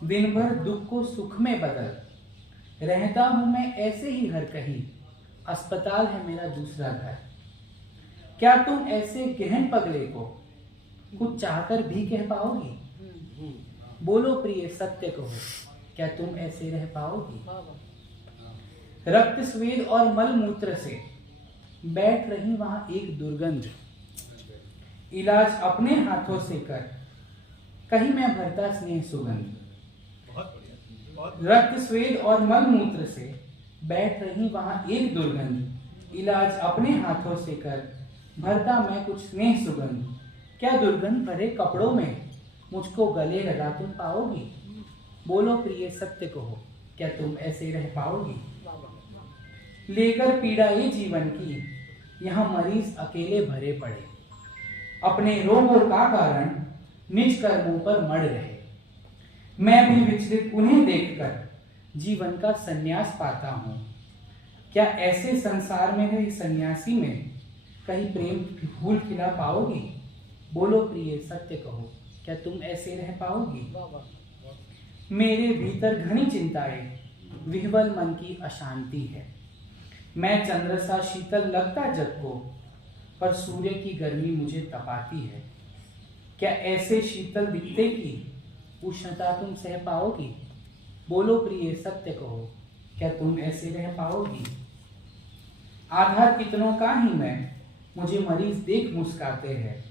दिन भर दुख को सुख में बदल रहता हूं मैं ऐसे ही हर कहीं, अस्पताल है मेरा दूसरा घर। क्या तुम ऐसे गहन पगले को कुछ चाहकर भी कह पाओगी। बोलो प्रिय सत्य कहो, क्या तुम ऐसे रह पाओगी। रक्त स्वेद और मल मूत्र से बैठ रही वहां एक दुर्गंध, इलाज अपने हाथों से कर कहीं मैं भरता स्नेह सुगंध। रक्त स्वेद और मल मूत्र से बैठ रही वहां एक दुर्गंध, इलाज अपने हाथों से कर भरता मैं कुछ स्नेह सुगंध। क्या दुर्गंध भरे कपड़ों में मुझको गले लगा तुम पाओगी। बोलो प्रिय सत्य कहो, क्या तुम ऐसे रह पाओगी। लेकर पीड़ा ये जीवन की यहाँ मरीज अकेले भरे पड़े, अपने रोगों का कारण निज कर्मों पर मड़ रहे। मैं भी विचलित उन्हें देखकर जीवन का संन्यास पाता हूँ। क्या ऐसे संसार में गए सन्यासी में कहीं प्रेम की फूल खिला पाओगी। बोलो प्रिय सत्य कहो, क्या तुम ऐसे रह पाओगी। मेरे भीतर घनी चिंताएं, विह्वल मन की अशांति है। मैं चंद्र सा शीतल लगता जग को, पर सूर्य की गर्मी मुझे तपाती है। क्या ऐसे शीतल दिखते की उष्णता तुम सह पाओगी। बोलो प्रिय सत्य कहो, क्या तुम ऐसे रह पाओगी। आधार कितनों का ही मैं, मुझे मरीज देख मुस्काते हैं।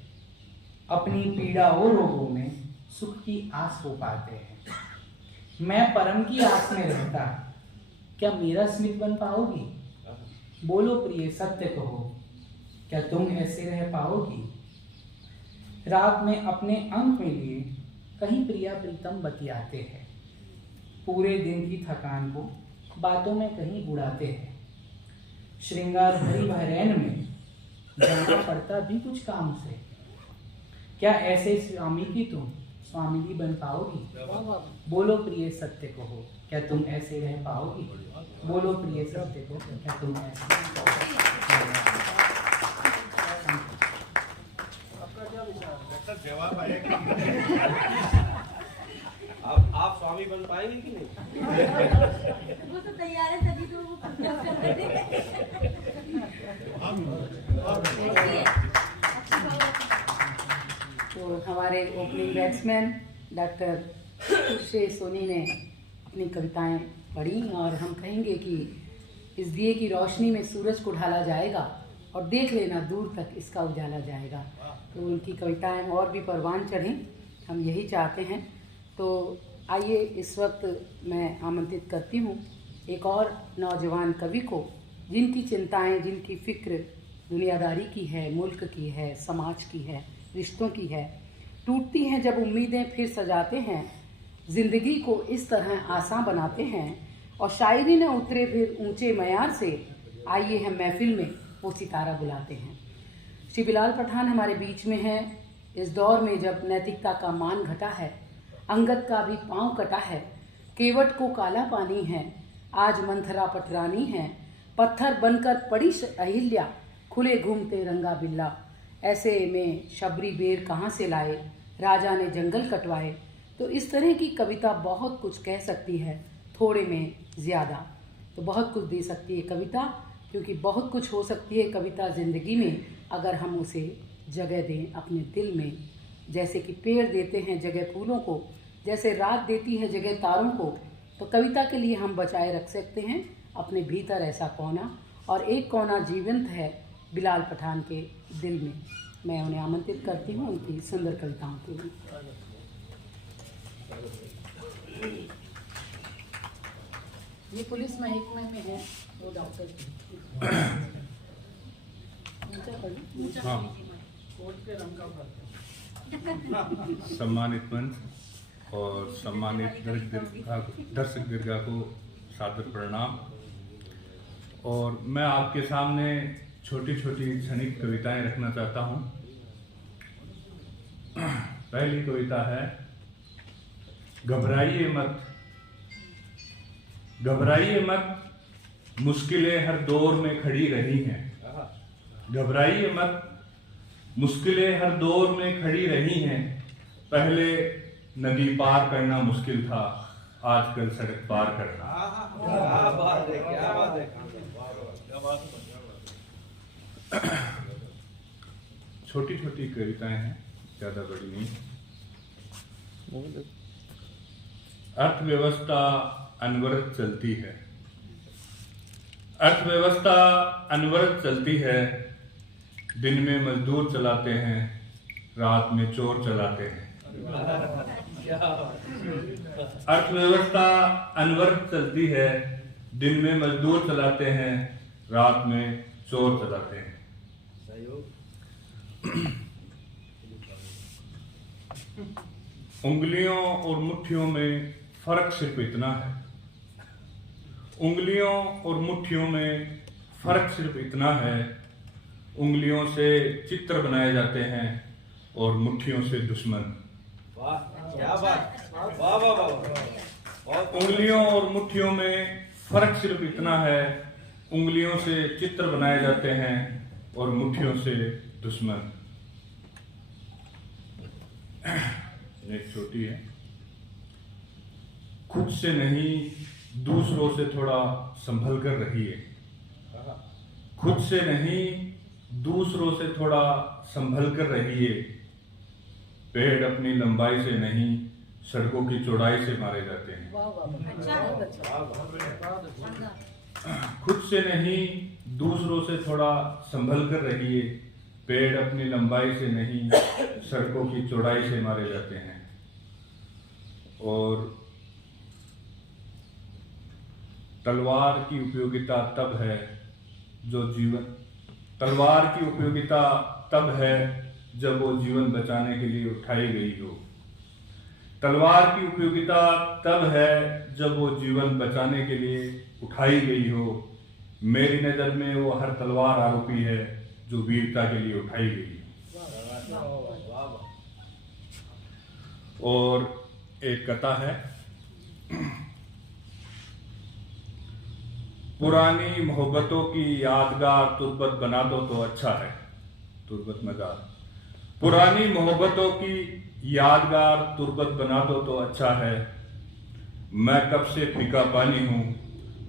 अपनी पीड़ा और रोगों में सुख की आस हो पाते हैं। मैं परम की आस में रहता, क्या मेरा स्मित बन पाओगी। बोलो प्रिय सत्य कहो, क्या तुम ऐसे रह पाओगी। रात में अपने अंक में लिए कहीं प्रिया प्रीतम बतियाते हैं। पूरे दिन की थकान को बातों में कहीं उड़ाते हैं। श्रृंगार भरी बहरैन में जाना पड़ता भी कुछ काम से। क्या ऐसे स्वामी की तुम स्वामिनी बन पाओगी। बोलो प्रिय सत्य कहो, क्या तुम ऐसे रह पाओगी। बोलो प्रिय सत्य कहो, क्या तुम ऐसे रह पाओगी। आपका क्या विचार है? डॉक्टर जवाब आएगा। आप स्वामी बन पाएंगे कि नहीं? वो तो तैयार है, तभी तो वो तो हमारे opening batsman doctor Shri Soni ने अपनी कविताएं पढ़ी और हम कहेंगे कि इस दिए की रोशनी में सूरज को ढाला जाएगा और देख लेना दूर तक इसका उजाला जाएगा। तो उनकी कविताएं और भी परवान चढ़ें, हम यही चाहते हैं। तो आइए इस वक्त मैं आमंत्रित करती हूँ एक और नौजवान कवि को, जिनकी चिंताएं, जिनकी फिक्र दुनियादारी की है, मुल्क की है, समाज की है, रिश्तों की है। टूटती हैं जब उम्मीदें फिर सजाते हैं, ज़िंदगी को इस तरह आसान बनाते हैं। और शायरी ने उतरे फिर ऊंचे मयार से, आइए हम महफिल में वो सितारा बुलाते हैं। श्री बिलाल पठान हमारे बीच में हैं। इस दौर में जब नैतिकता का मान घटा है, अंगद का भी पाँव कटा है, केवट को काला पानी है, आज मंथरा पटरानी है, पत्थर बनकर पड़ी अहिल्या, खुले घूमते रंगा बिल्ला, ऐसे में शबरी बेर कहाँ से लाए, राजा ने जंगल कटवाए। तो इस तरह की कविता बहुत कुछ कह सकती है, थोड़े में ज़्यादा तो बहुत कुछ दे सकती है कविता, क्योंकि बहुत कुछ हो सकती है कविता ज़िंदगी में अगर हम उसे जगह दें अपने दिल में। जैसे कि पेड़ देते हैं जगह फूलों को, जैसे रात देती है जगह तारों को, तो कविता के लिए हम बचाए रख सकते हैं अपने भीतर ऐसा कोना, और एक कोना जीवंत है बिलाल पठान के दिल में। मैं उन्हें आमंत्रित करती हूँ उनकी सुंदर कविताओं के लिए। ये पुलिस महकमे में है, वो डॉक्टर सम्मानित मंच और सम्मानित दर्शक दीर्घा को सादर प्रणाम। और मैं आपके सामने छोटी छोटी क्षणिक कविताएं रखना चाहता हूं। पहली कविता है, घबराइए मत, घबराइए मत, मुश्किलें हर दौर में खड़ी रही हैं। घबराइए मत, मुश्किलें हर दौर में खड़ी रही हैं। पहले नदी पार करना मुश्किल था, आजकल सड़क पार करना। क्या बात है, क्या बात है। छोटी छोटी कविताएं हैं, ज्यादा बड़ी नहीं। अर्थव्यवस्था अनवरत चलती है, अर्थव्यवस्था अनवरत चलती है। दिन में मजदूर चलाते हैं, रात में चोर चलाते हैं। अर्थव्यवस्था अनवरत चलती है, दिन में मजदूर चलाते हैं, रात में चोर चलाते हैं। उंगलियों और मुट्ठियों में फर्क सिर्फ इतना है, उंगलियों और मुट्ठियों में फर्क सिर्फ इतना है। उंगलियों से चित्र बनाए जाते हैं और मुट्ठियों से दुश्मन। वाह, क्या बात, वाह वाह वाह। उंगलियों और मुट्ठियों में फर्क सिर्फ इतना है, उंगलियों से चित्र बनाए जाते हैं और मुट्ठियों से दुश्मन। एक छोटी है, खुद से नहीं दूसरों से थोड़ा संभल कर रहिए, खुद से नहीं दूसरों से थोड़ा संभल कर रहिए। पेड़ अपनी लंबाई से नहीं सड़कों की चौड़ाई से मारे जाते हैं। खुद से नहीं दूसरों से थोड़ा संभल कर रहिए, पेड़ अपनी लंबाई से नहीं सड़कों की चौड़ाई से मारे जाते हैं। और तलवार की उपयोगिता तब है जो जीवन, तलवार की उपयोगिता तब है जब वो जीवन बचाने के लिए उठाई गई हो। तलवार की उपयोगिता तब है जब वो जीवन बचाने के लिए उठाई गई हो। मेरी नजर में वो हर तलवार आरोपी है जो वीरता के लिए उठाई गई है। और एक कथा है, पुरानी मोहब्बतों की यादगार तुर्बत बना दो तो अच्छा है। तुर्बत मजार, पुरानी मोहब्बतों की यादगार तुर्बत बना दो तो अच्छा है। मैं कब से फीका पानी हूँ,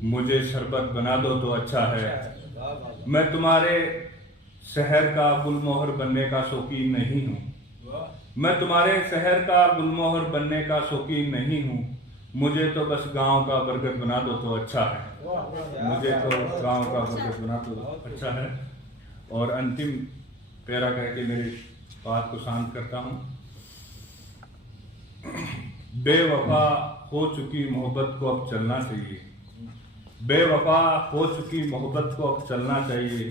मुझे शरबत बना दो तो अच्छा है। मैं तुम्हारे शहर का गुलमोहर बनने का शौकीन नहीं हूँ, मैं तुम्हारे शहर का गुलमोहर बनने का शौकीन नहीं हूँ। मुझे तो बस गांव का बरगद बना दो तो अच्छा है, मुझे तो गांव का बरगद बना दो अच्छा है। और अंतिम पैरा कह के मेरी बात को शांत करता हूँ। बेवफा हो चुकी मोहब्बत को अब चलना चाहिए, बेवफा हो चुकी मोहब्बत को अब चलना चाहिए।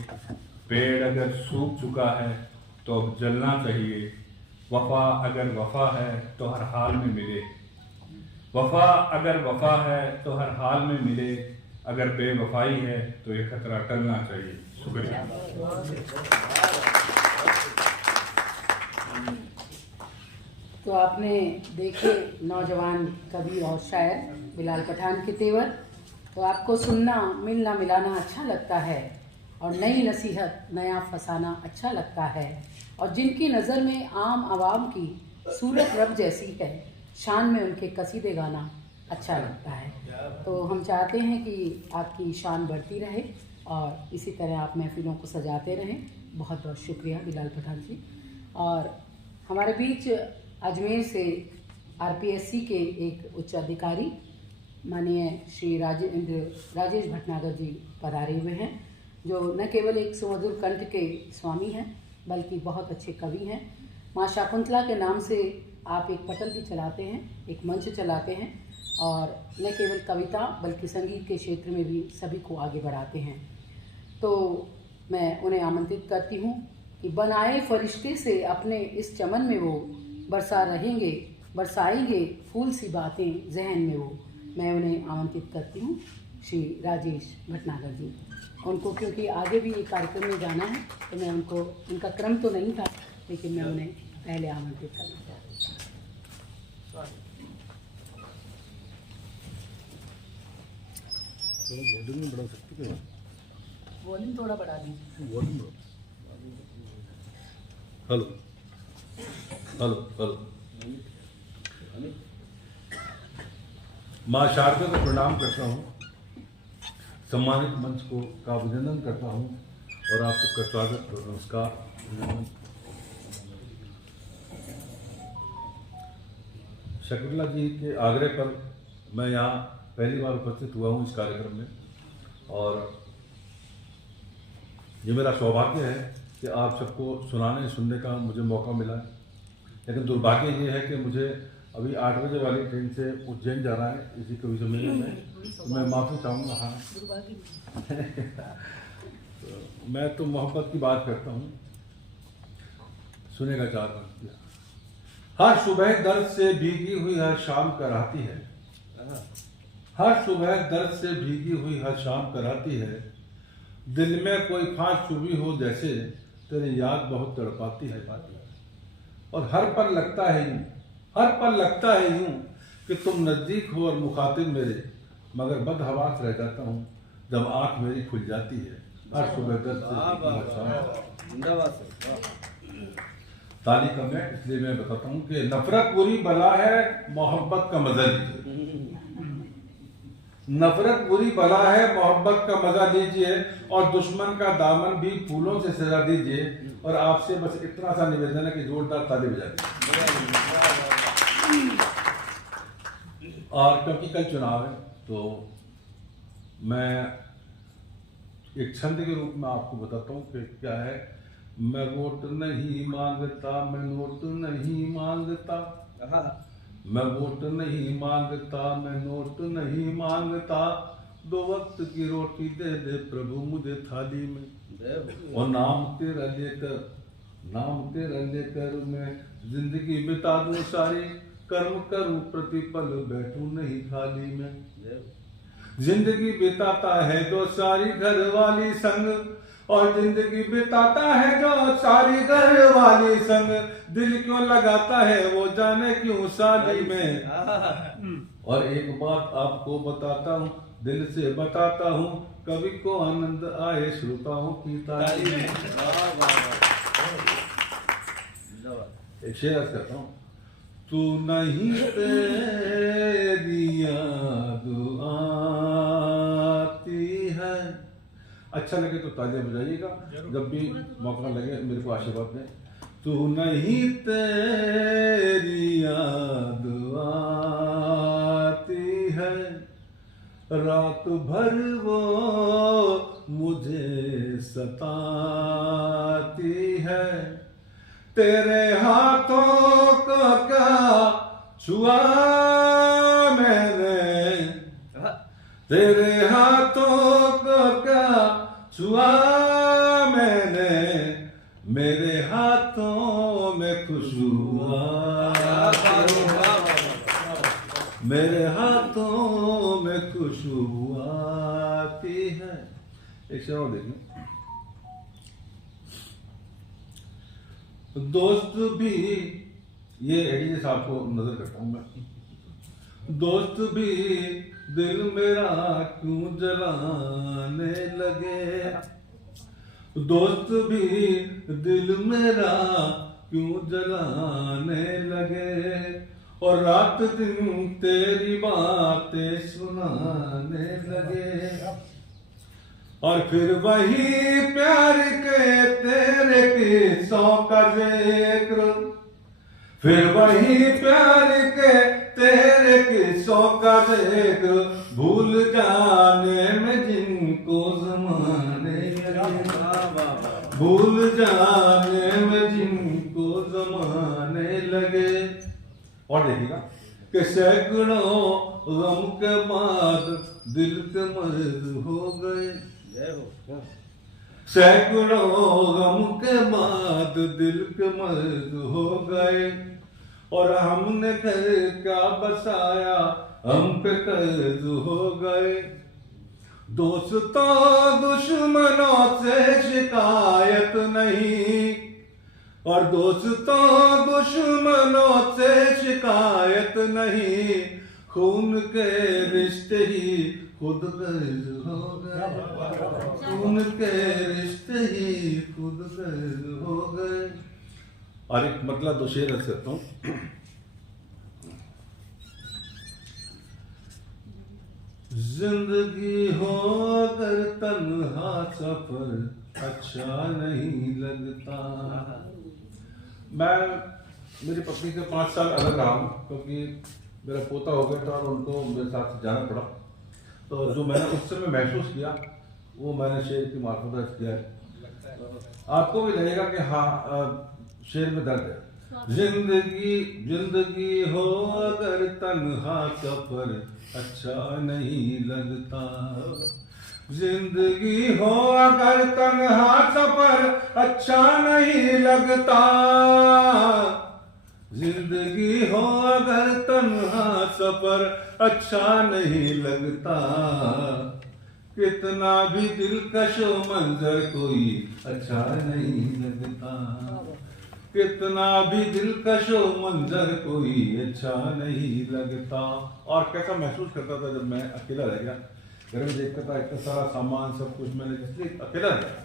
पेड़ अगर सूख चुका है तो अब जलना चाहिए। वफा अगर वफा है तो हर हाल में मिले, वफा अगर वफा है तो हर हाल में मिले। अगर बेवफाई है तो ये खतरा टलना चाहिए। शुक्रिया। तो आपने देखे नौजवान कवि और शायर बिलाल पठान के तेवर। तो आपको सुनना, मिलना मिलाना अच्छा लगता है और नई नसीहत, नया फसाना अच्छा लगता है। और जिनकी नज़र में आम आवाम की सूरत रब जैसी है, शान में उनके कसीदे गाना अच्छा लगता है। तो हम चाहते हैं कि आपकी शान बढ़ती रहे और इसी तरह आप महफिलों को सजाते रहें। बहुत बहुत शुक्रिया बिलाल पठान जी। और हमारे बीच अजमेर से आरपीएससी के एक उच्च अधिकारी माननीय श्री राजेश भटनागर जी पधारे हुए हैं, जो न केवल एक सुमधुर कंठ के स्वामी हैं बल्कि बहुत अच्छे कवि हैं। माँ शकुंतला के नाम से आप एक पटल भी चलाते हैं, एक मंच चलाते हैं और न केवल कविता बल्कि संगीत के क्षेत्र में भी सभी को आगे बढ़ाते हैं। तो मैं उन्हें आमंत्रित करती हूँ कि बनाए फरिश्ते से अपने इस चमन में वो बरसाएंगे फूल सी बातें जहन में वो। मैं उन्हें आमंत्रित करती हूँ, श्री राजेश भटनागर जी। उनको क्योंकि आगे भी एक कार्यक्रम में जाना है तो मैं उनको, उनका क्रम तो नहीं था लेकिन मैं उन्हें पहले आमंत्रित करना चाहती हूँ। वॉल्यूम बढ़ा सकते हैं? वॉल्यूम थोड़ा बढ़ा दीजिए। Volume hello hello hello. माँ शारदा को प्रणाम करता हूँ, सम्मानित मंच को का अभिनंदन करता हूँ और आप सबका स्वागत और नमस्कार। शकुंतला जी के आग्रह पर मैं यहाँ पहली बार उपस्थित हुआ हूँ इस कार्यक्रम में और ये मेरा सौभाग्य है कि आप सबको सुनने का मुझे मौका मिला है। लेकिन दुर्भाग्य ये है कि मुझे अभी 8 बजे वाली ट्रेन से उज्जैन जाना है इसी कवि सम्मेलन में, तो मैं माफ़ी चाहूँगा। हाँ तो मैं तो मोहब्बत की बात करता हूँ, सुनेगा चाहता हूँ। हर सुबह दर्द से भीगी हुई हर शाम कराती है, हर सुबह दर्द से भीगी हुई हर शाम कराती है। दिल में कोई फांस चुभी हो जैसे तेरी याद बहुत तड़पाती है। और हर पल लगता है यूं कि तुम नजदीक हो और मुखातिब मेरे, मगर बदहवास रह जाता हूँ जब आंख मेरी खुल जाती है। हर सुबह दर्द ताली का मैं इसलिए मैं बताता हूँ कि नफरत बुरी बला है, मोहब्बत का मजा लीजिए। नफरत बुरी बला है, मोहब्बत का मजा लीजिए और दुश्मन का दामन भी फूलों से सजा दीजिए। और आपसे बस इतना सा निवेदन है कि जोरदार ताली बजा दीजिए। और क्योंकि कल चुनाव है तो मैं एक छंद के रूप में आपको बताता हूँ कि क्या है। मैं वोट नहीं मांगता, मैं नोट नहीं मांगता, मैं वोट नहीं मांगता, मैं नोट नहीं मांगता, 2 वक्त की रोटी दे दे प्रभु मुझे थाली में। और नाम तेरा लेकर मैं जिंदगी बिता दूं सारी, कर्म करूं प्रतिपल बैठूं नहीं खाली में। जिंदगी बिताता है जो सारी घर वाली संग, और जिंदगी बिताता है जो सारी घर वाली संग, दिल क्यों लगाता है वो जाने क्यों शादी में। और एक बात आपको बताता हूँ, दिल से बताता हूँ, कवि को आनंद आए श्रोताओं की ताली में। एक शेर अर्ज करता हूँ। तू नहीं तेरी याद आती है। अच्छा लगे तो तालियां बजाइएगा, जब भी मौका लगे मेरे को आशीर्वाद दें। तू नहीं तेरी याद आती है, रात भर वो मुझे सताती है। तेरे हाथों को क्या छुआ मैंने, तेरे हाथों को क्या छुआ मैंने, मेरे हाथों में खुशबू मेरे हाथों में खुशबू आती है। एक शेर और देखिए। दोस्त भी ये एडीजे साहब को नजर करता हूँ मैं। दोस्त भी दिल मेरा क्यों जलाने लगे, दोस्त भी दिल मेरा क्यों जलाने लगे, और रात दिन तेरी बातें सुनाने लगे, और फिर वही प्यार के तेरे किस्सों का जिक्र, फिर वही प्यार के तेरे किस्सों का जिक्र, भूल जाने में जिनको ज़माने लगे, भूल जाने में जिनको ज़माने लगे। और देखिएगा कि सैकड़ों गम के बाद दिल के मर्द हो गए, सैकड़ों गम के बाद दिल के मर्द हो गए, और हमने घर क्या बसाया हम पे कर्ज हो गए। दोस्तों दुश्मनों से शिकायत नहीं, और दोस्तों दुश्मनों से शिकायत नहीं, खून के रिश्ते ही खुद कर्ज हो गए, खून के रिश्ते ही खुद कर्ज हो गए। और एक मतलब दो शेर रख सकता हूँ। जिंदगी हो अगर तन्हा सफर अच्छा नहीं लगता। मैं मेरी पत्नी से 5 साल अलग रहा हूँ, क्योंकि मेरा पोता हो गया था और उनको मेरे साथ जाना पड़ा। तो जो मैंने उस समय महसूस किया वो मैंने शेर की मार्फत किया है। आपको भी लगेगा कि हाँ शेर में दर्द है। जिंदगी हो अगर तन्हा सफर अच्छा नहीं लगता, जिंदगी हो अगर तन्हा सफर अच्छा नहीं लगता, जिंदगी हो अगर तन्हा सफर अच्छा नहीं लगता, कितना भी दिलकशो मंजर कोई अच्छा नहीं लगता, कितना भी दिलकशो मंजर कोई अच्छा नहीं लगता। और कैसा महसूस करता था जब मैं अकेला रह गया, घर में देखता था इतना सारा सामान सब कुछ मैंने इसलिए अकेला रह गया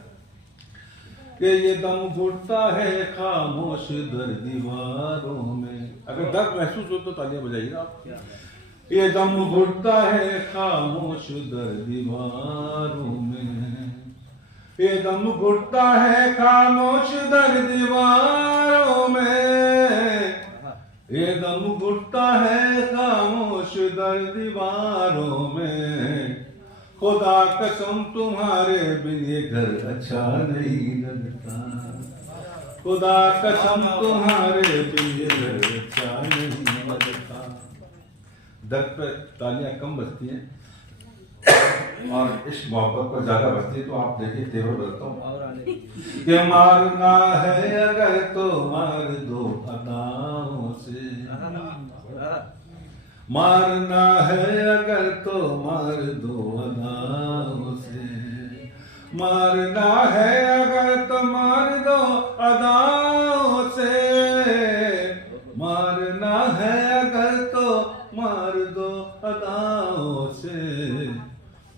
कि ये दम घुटता है खामोश दर दीवारों में। अगर दर्द महसूस हो तो तालियां बजाइएगा आप। ये दम घुटता है खामोश दर दीवारों में, ये दम घुटता है खामोश दर दीवारों में, ये दम घुटता है खामोश दर दीवारों में, खुदा कसम तुम्हारे बिन ये घर अच्छा नहीं लगता, खुदा कसम तुम्हारे बिन ये घर अच्छा नहीं लगता। दर्द पे तालियां कम बजती हैं और इस मोहब्बत पर ज्यादा बजती है। तो आप देखिए तेवर बजता हूँ कि मारना है अगर तो मार दो अदाओं से, मारना है अगर तो मार दो अदाओं से, मारना है अगर तो मार दो अदाओं से, मारना है अगर तो मार दो अदाओं से,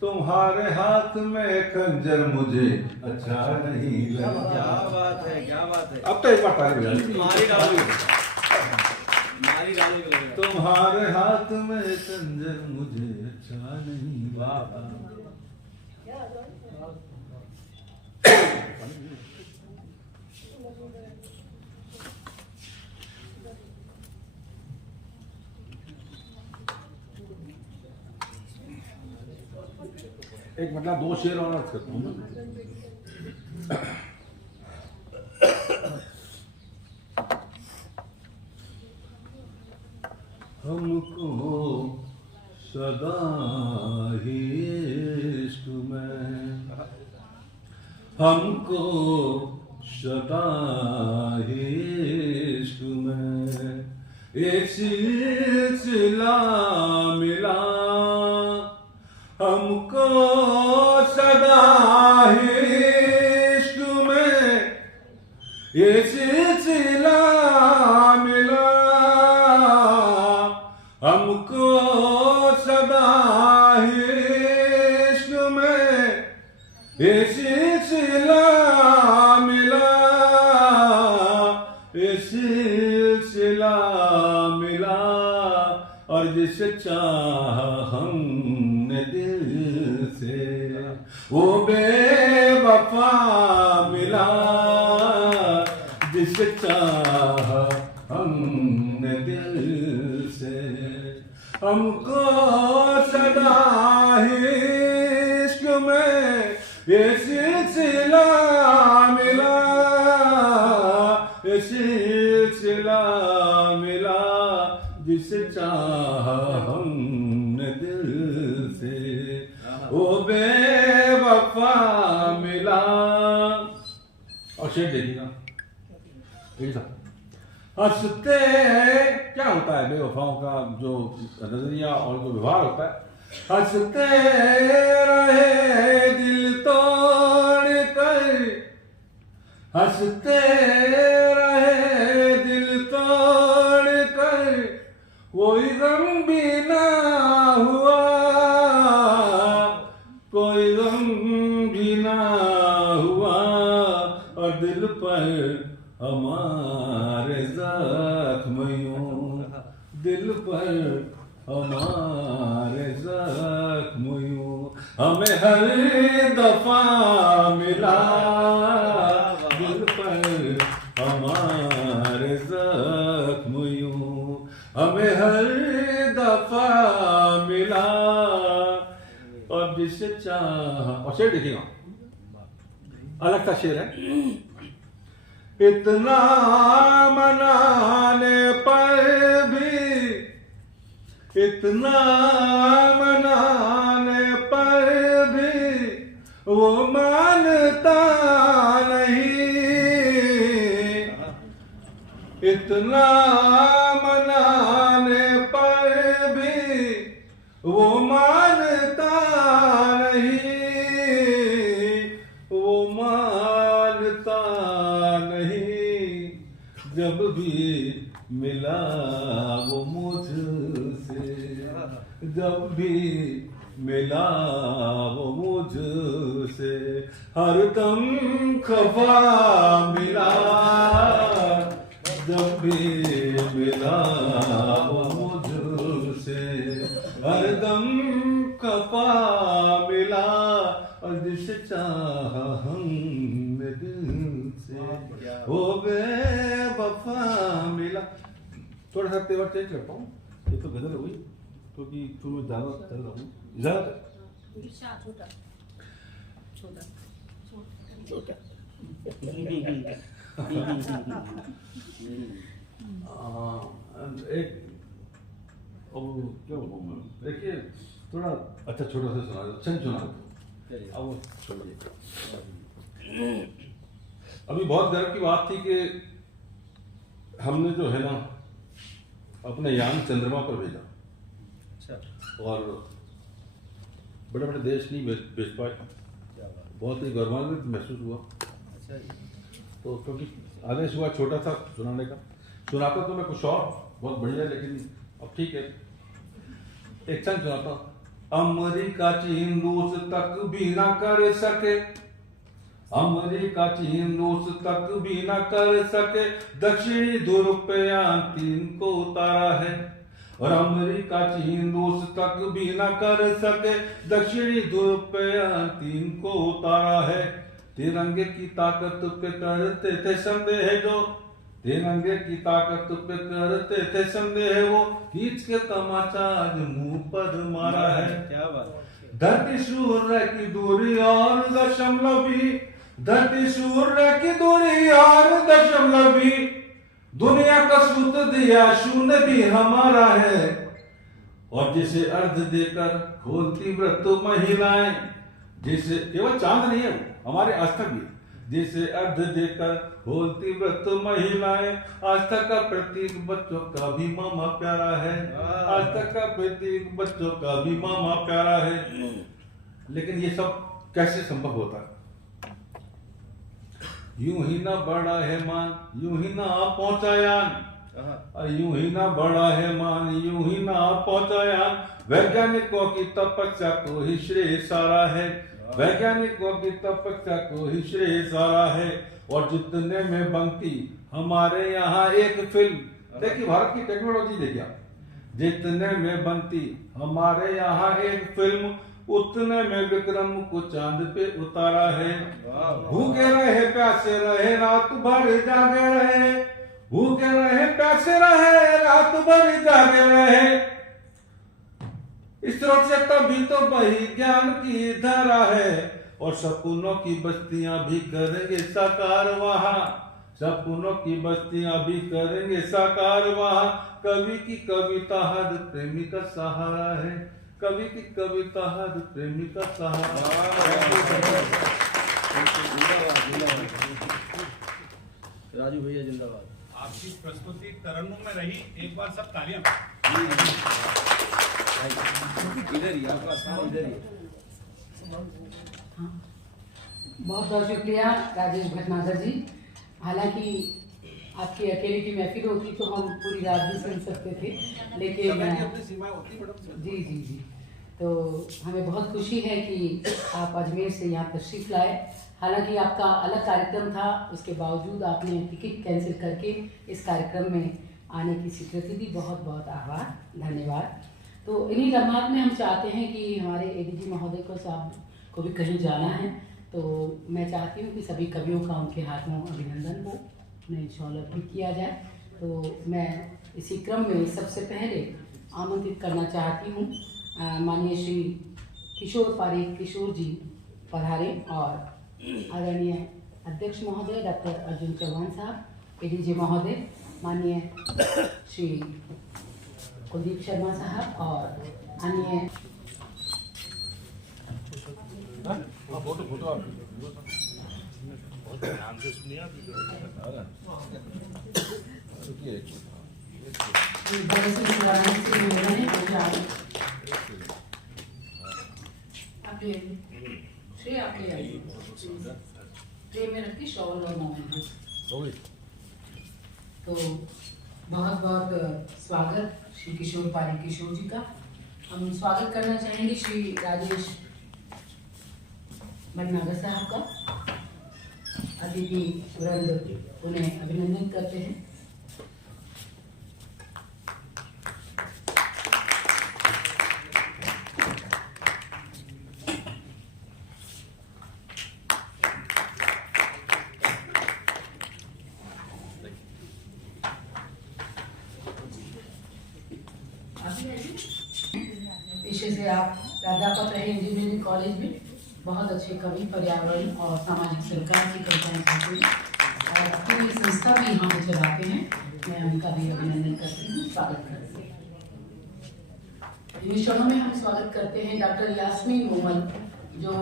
तुम्हारे हाथ में खंजर मुझे अच्छा नहीं लगता। क्या बात है, क्या बात है। अब तो एक बार ताली बजा दी। तुम्हारे हाथ में खंजर मुझे अच्छा नहीं लगता। एक मतलब दो शेर और अर्थ करता हूँ। हमको सदा ही इश्क में, हमको सदा ही इश्क में एक सिलसिला मिला, हमको सदा ही इश्क में ये सिलसिला मिला, और जिसे चाह हमने दिल से वो बेवफा मिला, जिसे चाह हमने दिल से। हमको सदा इश्क में ये सिलसिला मिला, ये सिलसिला मिला, जिसे चाह हमने दिल से वो बेवफा मिला। और शेर देखिएगा, हंसते क्या होता है बेवफाओं का जो नजरिया और जो व्यवहार होता है, हंसते रहे दिल तोड़ कर, हंसते रहे दिल तोड़ कर, कोई गम भी ना हुआ, कोई गम भी ना हुआ, और दिल पर हमारे जख्म यूं, दिल पर हमारे जख्म यूं, हमें हर दफा मिला, दिल पर हमारे जख्म यूं, हमें हर दफा मिला, और जिसे चाह। और शेर देखिएगा, अलग सा शेर है। इतना मनाने पर भी, इतना मनाने पर भी वो मानता नहीं, इतना मनाने पर भी वो मानता नहीं, वो मानता नहीं, जब भी मिला वो मुझसे, जब भी मिला वो मुझसे, हरदम खफा मिला, जब भी मिला वो मुझसे, हरदम खफा मिला, और जिसे चाह हमने दिल से वो बेवफा मिला। थोड़ा सा तेवर चेंज करता हूँ, ये तो गजल हुई क्योंकि तुम्हें ज्यादा चल रहा हूँ, छोटा छोटा छोटा एक क्या बोलूँ मैं, देखिए थोड़ा अच्छा छोटा सा सुना दो, अच्छा सुना दो। अब वो छोड़िए, अभी बहुत गर्व की बात थी कि हमने जो है ना अपने यान चंद्रमा पर भेजा, और बड़े बड़े देश नहीं भेज पाए, बहुत ही गौरवान्वित महसूस हुआ। तो क्योंकि आदेश हुआ छोटा सा सुनाने का, सुनाता तो मैं कुछ और बहुत बढ़िया, लेकिन अब ठीक है एक चंद सुनाता हूँ। अमेरिका चीन रूस तक भी ना कर सके, अमेरिका चीन रूस तक भी ना कर सके, दक्षिणी ध्रुव पे यान 3 को उतारा है, और अमेरिका चीन रूस तक भी ना कर सके, दक्षिणी ध्रुव पे यान 3 को उतारा है। तिरंगे की ताकत पे करते थे संदेह जो, तिरंगे की ताकत पे करते थे संदेह, वो खींच के तमाचा आज मुंह पर मारा है। क्या बात। धरती सूर्य की दूरी और दशमलव भी, धरती सूर्य की दूरी और दशमलव भी, दुनिया का सूत्र दिया शून्य भी हमारा है, और जिसे अर्ध देकर खोलती व्रत महिलाएं, जिसे केवल चांद नहीं है हमारे आस्था भी, जिसे अर्ध देकर खोलती व्रत महिलाएं, आस्था का प्रतीक बच्चों का भी मामा प्यारा है, आस्था का प्रतीक बच्चों का भी मामा प्यारा है। लेकिन ये सब कैसे संभव होता है? यूं ही ना बढ़ा है मान, यूं ही ना पहुंचा यान, यूं ही ना बढ़ा है मान, यूं ही ना पहुंचा यान, वैज्ञानिकों की तपस्या को ही श्रेय सारा है, वैज्ञानिकों की तपस्या को ही श्रेय सारा है, और जितने में बनती हमारे यहाँ एक फिल्म, देखिए भारत की टेक्नोलॉजी देखिए, जितने में बनती हमारे यहाँ एक फिल्म, उतने में विक्रम को चांद पे उतारा है। भूखे रहे प्यासे रहे रात भर जागे रहे, भूखे रहे प्यासे रहे रात भर जागे रहे। इस स्रोत से तभी तो बही ज्ञान की धारा है, और सपनों की बस्तियां भी करेंगे साकार वहाँ, सपनों की बस्तियां भी करेंगे साकार वहाँ। कवि की कविता हर प्रेमी का सहारा है, कवि की कविता हर प्रेमी का सहारा। राजू भैया जिंदाबाद। आपकी प्रस्तुति तरन्नुम में रही, एक बार सब तालियां। इधर ही आपका स्थान इधर ही। बहुत बहुत शुक्रिया राजेश भटनागर जी। हालांकि आपकी अकेले की महफिल होती तो हम पूरी रात भी सुन सकते थे, लेकिन जी जी जी, तो हमें बहुत खुशी है कि आप अजमेर से यहाँ तशरीफ़ लाए। हालांकि आपका अलग कार्यक्रम था, उसके बावजूद आपने टिकट कैंसिल करके इस कार्यक्रम में आने की स्वीकृति दी। बहुत बहुत आभार, धन्यवाद। तो इन्हीं लम्हात में हम चाहते हैं कि हमारे एडीजी महोदय को साहब को भी कहीं जाना है, तो मैं चाहती हूँ कि सभी कवियों का उनके हाथों अभिनंदन हो, उन्हें शॉल अर्पित किया जाए। तो मैं इसी क्रम में सबसे पहले आमंत्रित करना चाहती हूँ माननीय श्री किशोर पारेख किशोर जी पधारे, और आदरणीय अध्यक्ष महोदय डॉक्टर अर्जुन चौहान साहब, एडीजी महोदय माननीय श्री कुलदीप शर्मा साहब, और अन्य ध्यान से सुनिए आप। में रखी शॉल और मोमेंट। तो बहुत बहुत स्वागत श्री किशोर पारेख किशोर जी का। हम स्वागत करना चाहेंगे श्री राजेश भटनागर साहब का। अतिथि वृंद उन्हें अभिनंदन करते हैं। पेशे से आप प्राध्यापक रहे इंजीनियरिंग कॉलेज में, बहुत अच्छे कवि, पर्यावरण और सामाजिक सरकार की कविताएं करते हैं और अपनी संस्था भी यहाँ पे चलाते हैं। मैं उनका भी अभिनंदन करती हूँ, स्वागत करती हूँ। इन क्षणों में हम स्वागत करते हैं डॉक्टर यास्मीन मोमल, जो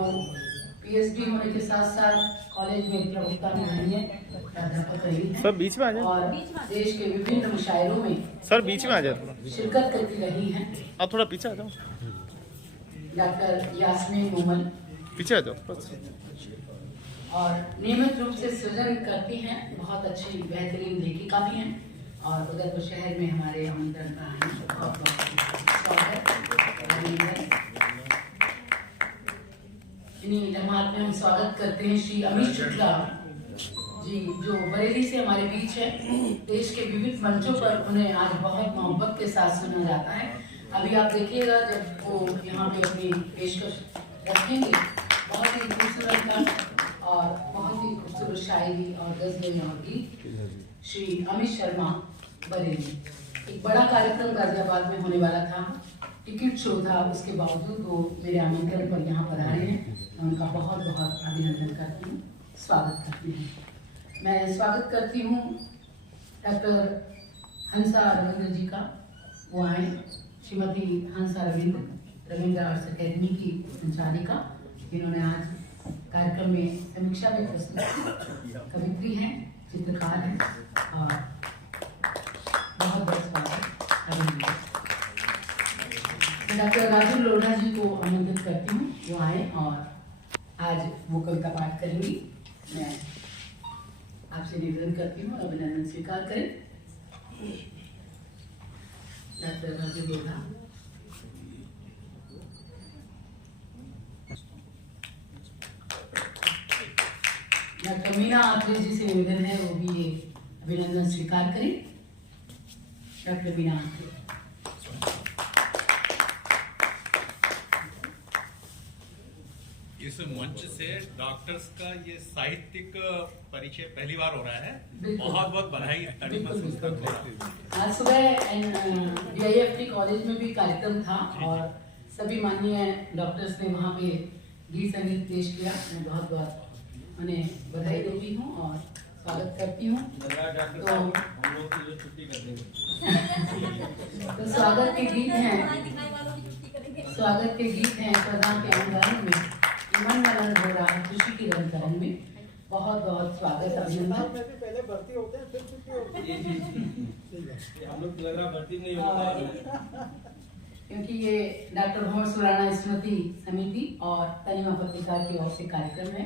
पीएचडी होने के साथ साथ कॉलेज में प्रवक्ता में रही है, प्राध्यापक रही है। सर बीच में आ जाए, और देश के विभिन्न मुशायरों में सर बीच में आ जाए, शिरकत करती रही हैं। आप थोड़ा पीछे आ जाओ, डॉक्टर यास्मीन मोमल पीछे आ जाओ। और नियमित रूप से सृजन करती हैं, बहुत अच्छी बेहतरीन लेखिका भी हैं, और उदयपुर शहर में हमारे आमंत्रण का है। बहुत स्वागत। इन्हीं लम्हात में हम स्वागत करते हैं श्री अमित शुक्ला जी, जो बरेली से हमारे बीच है। देश के विविध मंचों पर उन्हें आज बहुत मोहब्बत के साथ सुना जाता है। अभी आप देखिएगा जब वो यहाँ पे अपनी पेशकश रखेंगे, बहुत ही खूबसूरत गान और बहुत ही खूबसूरत शायरी और गजलें और गीत। श्री अमित शर्मा बरेली। एक बड़ा कार्यक्रम गाजियाबाद में होने वाला था, टिकट शो था, उसके बावजूद वो मेरे आमंत्रण पर यहाँ पर आए हैं। मैं उनका बहुत बहुत अभिनंदन करती हूँ, स्वागत करती हूँ। मैं स्वागत करती हूँ डॉक्टर हंसा रविंद्र जी का। वो आए, श्रीमती हंसा रविंद्र आर्ट्स अकेडमी की संचालिका, जिन्होंने आज कार्यक्रम में समीक्षा में प्रस्तुत कवित्री हैं, चित्रकार हैं, और बहुत बहुत स्वागत। डॉक्टर राजू लोढ़ा जी को आमंत्रित करती हूँ, वो आए और आज वो कविता पाठ करेंगी। मैं आपसे निवेदन करती हूँ, अभिनंदन स्वीकार करें। डॉक्टर राजू लोढ़ा। डॉक्टर मीना आत्रे जी से निवेदन है, वो भी ये अभिनंदन स्वीकार करें। डॉक्टर मीना आत्रे। इस मंच से डॉक्टर्स का ये साहित्यिक परिचय पहली बार हो रहा है। बिल्कुल। बहुत बहुत बधाई। ताड़ी महसूस करते हैं। आज सुबह DIFT कॉलेज में भी कार्यक्रम था और सभी माननीय डॉक्टर्स ने वहाँ पे गीत संगीत पेश किया। मैं बहुत बहुत उन्हें बधाई देती हूँ और स्वागत करती हूँ। तो स्वागत के गीत हैं प्रधान के अंगन में मन मरण हो रहा है खुशी की रंगकरण में। बहुत बहुत स्वागत अभिनंदन। पहले भर्ती होते हैं फिर छुट्टी होती है। हम लोग लग रहा भर्ती नहीं होता। क्योंकि ये डॉक्टर भंवर सुराणा स्मृति समिति और तनिमा पत्रिका की ओर से कार्यक्रम है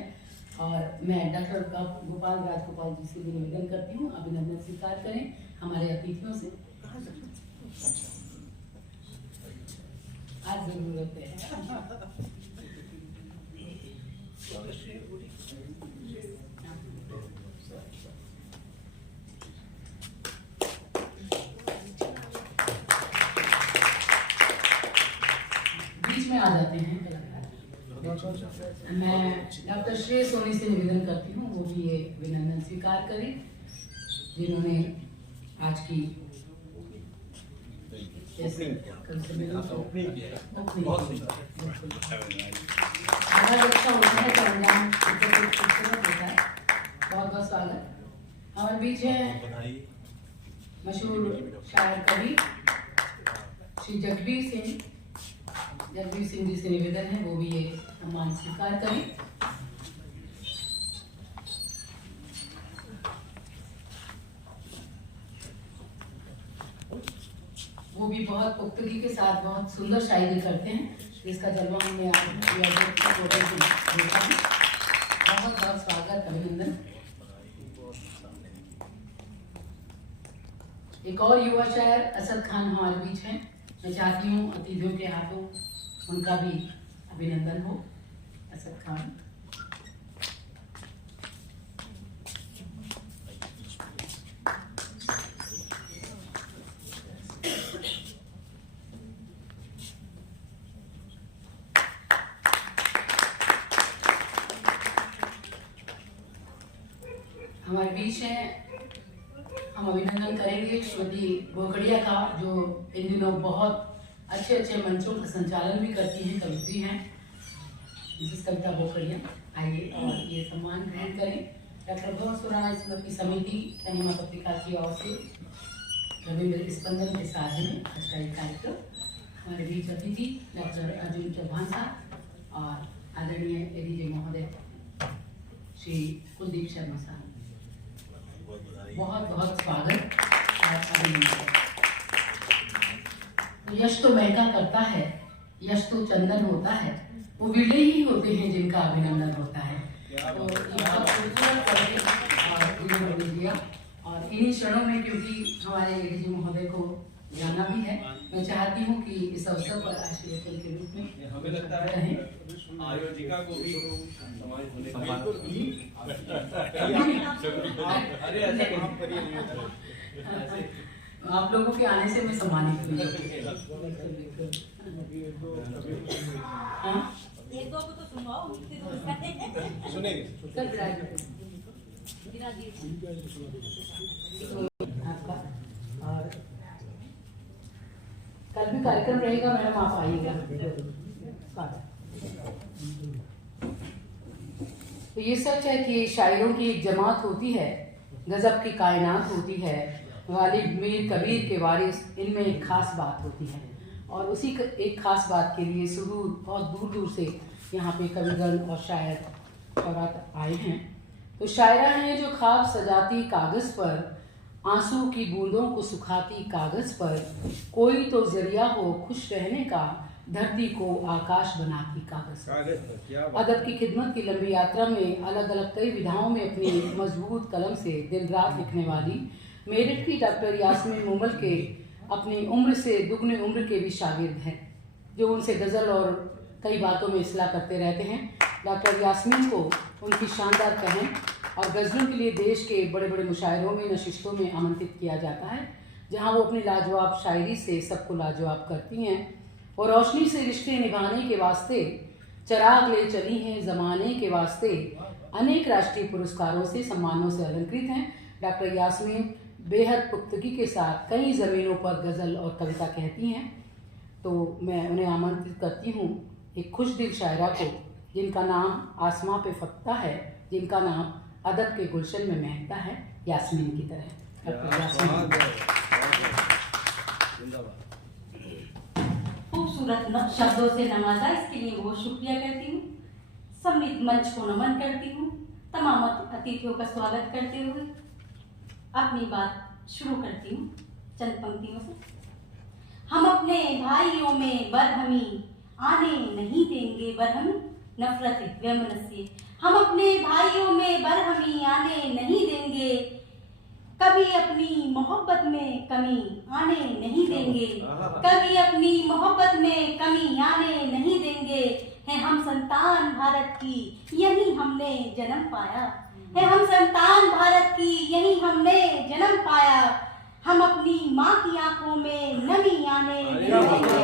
और मैं डॉक्टर गोपाल राजगोपाल जी से भी निवेदन करती हूँ अभिनंदन स्वीकार करें हमारे अतिथियों से। आज जरूरत है। बीच में आ जाते हैं कलाकार। मैं डॉक्टर श्रेय सोनी से निवेदन करती हूँ वो भी ये अभिनंदन स्वीकार करें जिन्होंने आज की अच्छा होता है तो अंजाम खूबसूरत होता है। बहुत बहुत स्वागत। हमारे बीच है मशहूर शायर कवि श्री जगबीर सिंह जी से निवेदन है वो भी ये सम्मान स्वीकार करें। वो भी बहुत पुख्तगी के साथ बहुत सुंदर शायरी करते हैं जिसका जलवा हमने देखा है। बहुत बहुत स्वागत अभिनंदन। एक और युवा शायर असद खान हमारे बीच हैं। मैं चाहती हूँ अतिथियों के हाथों उनका भी अभिनंदन हो। असद खान हमारे बीच है। हम अभिनंदन करेंगे श्रीमती बोकड़िया का जो इन दिनों बहुत अच्छे अच्छे मंचों का संचालन भी करती हैं कवित्री हैं मिसेस कविता बोकड़िया। आइए और ये सम्मान ग्रहण करें। डॉक्टर भंवर सुराणा स्मृति समिति तनिमा पत्रिका की ओर से रविंद्र स्पंदन के साथ में आज का एक कार्यक्रम। हमारे बीच अतिथि डॉक्टर अर्जुन चौहान साहब और आदरणीय ADJ महोदय श्री कुलदीप शर्मा साहब। बहुत बहुत स्वागत और अभिनंदन। यश तो महका करता है, यश तो चंदन होता है, वो विरले ही होते हैं जिनका अभिनंदन होता है। तो ये बहुत खूबसूरत करके और इन्होंने दिया और इन्हीं क्षणों में क्योंकि हमारे ADJ महोदय को जाना भी है मैं चाहती हूँ कि इस अवसर पर आशीर्वाद के रूप में हमें लगता है आयोजिका को भी आप लोगों के आने से मैं सम्मानित हुई। एक दो को तो सुनाओ सुनेंगे। आपका और कल भी कार्यक्रम रहेगा मैडम आप आइएगा। तो ये सच है कि शायरों की एक जमात होती है, गजब की कायनात होती है, गालिब मीर कबीर के वारिस इनमें एक खास बात होती है और उसी एक खास बात के लिए सुदूर बहुत दूर दूर से यहाँ पे कविगण और शायर औरत आए हैं। तो शायरा हैं जो ख्वाब सजाती कागज़ पर, आंसू की बूंदों को सुखाती कागज़ पर, कोई तो जरिया हो खुश रहने का, धरती को आकाश बनाती कागज़ पर। अदब की खिदमत की लंबी यात्रा में अलग अलग कई विधाओं में अपनी मजबूत कलम से दिन रात लिखने वाली मेरठ की डॉक्टर यास्मीन मुमल के अपनी उम्र से दुगनी उम्र के भी शागिर्द हैं जो उनसे गज़ल और कई बातों में इस्लाह करते रहते हैं। डॉक्टर यास्मीन को उनकी शानदार कहन और गज़लों के लिए देश के बड़े बड़े मुशायरों में नशिस्तों में आमंत्रित किया जाता है जहां वो अपनी लाजवाब शायरी से सबको लाजवाब करती हैं और रोशनी से रिश्ते निभाने के वास्ते चराग ले चली हैं जमाने के वास्ते, अनेक राष्ट्रीय पुरस्कारों से सम्मानों से अलंकृत हैं। डॉक्टर यास्मीन बेहद पुख्तगी के साथ कई ज़मीनों पर गज़ल और कविता कहती हैं। तो मैं उन्हें आमंत्रित करती हूँ एक खुश दिल शायरा को, जिनका नाम आसमां पे फकता है, जिनका नाम अदब के गुलशन में महकता है, यास्मीन की तरह। डॉक्टर यास्मीन। खूबसूरत शब्दों से नवाजा, इसके लिए बहुत शुक्रिया करती हूँ। सम्मिलित मंच को नमन करती हूँ। तमाम अतिथियों का स्वागत करते हुए अपनी बात शुरू करती हूँ चंद पंक्तियों से। हम अपने भाइयों में बरहमी आने नहीं देंगे, बरहमी नफरत वैमनस्य। हम अपने भाइयों में बरहमी आने नहीं देंगे, कभी अपनी मोहब्बत में कमी आने नहीं देंगे, कभी अपनी मोहब्बत में कमी आने नहीं देंगे। है हम संतान भारत की, यही हमने जन्म पाया, है हम संतान भारत की, यही हमने जन्म पाया। हम अपनी माँ की आंखों में नमी आने नहीं देंगे,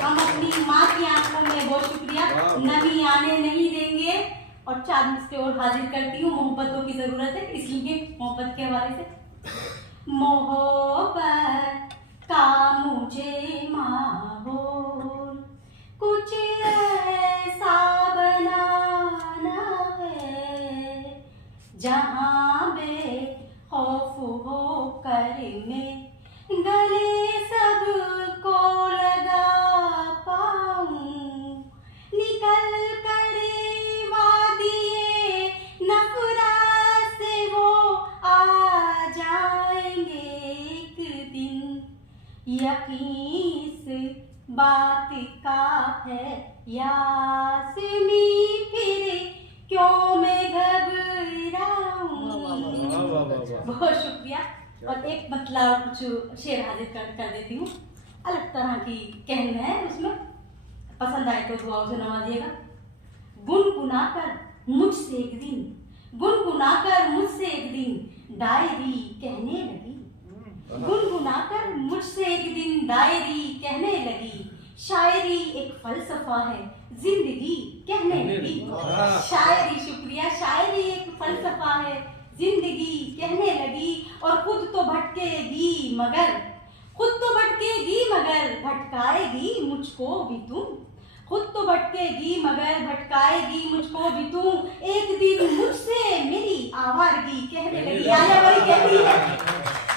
हम अपनी माँ की आंखों में, बहुत शुक्रिया, नमी आने नहीं देंगे। और 4 मिनट और हाजिर करती हूँ। मोहब्बतों की जरूरत है, इसलिए मोहब्बत के हवाले से। मोहब्बत का मुझे माहौल कुछ ऐसा बनाना है, जहाँ बेखौफ होकर मैं गले सबको लगा पाऊं। निकल कर वादिए नफरत से वो आ जाएंगे एक दिन, यकीन इस बात का है यास्मी, फिर क्यों मैं घबराऊं। बहुत शुक्रिया। और एक मतलब कुछ शेर हाजिर कर देती हूँ, अलग तरह की कहना है उसमें, पसंद आए तो दुआओं से नवाजिएगा। गुनगुनाकर मुझसे एक दिन, गुनगुनाकर मुझसे एक दिन डायरी कहने लगी, गुनगुनाकर मुझसे एक दिन डायरी कहने लगी। शायरी एक फलसफा है, जिंदगी कहने लगी। शायरी, शुक्रिया, शायरी एक फलसफा है, जिंदगी कहने लगी। और खुद तो भटकेगी मगर, खुद तो भटकेगी मगर भटकाएगी मुझको भी तुम, खुद तो भटकेगी मगर भटकाएगी मुझको भी तुम। एक दिन मुझसे मेरी आवारगी कहने लगी, आया वही कहती है,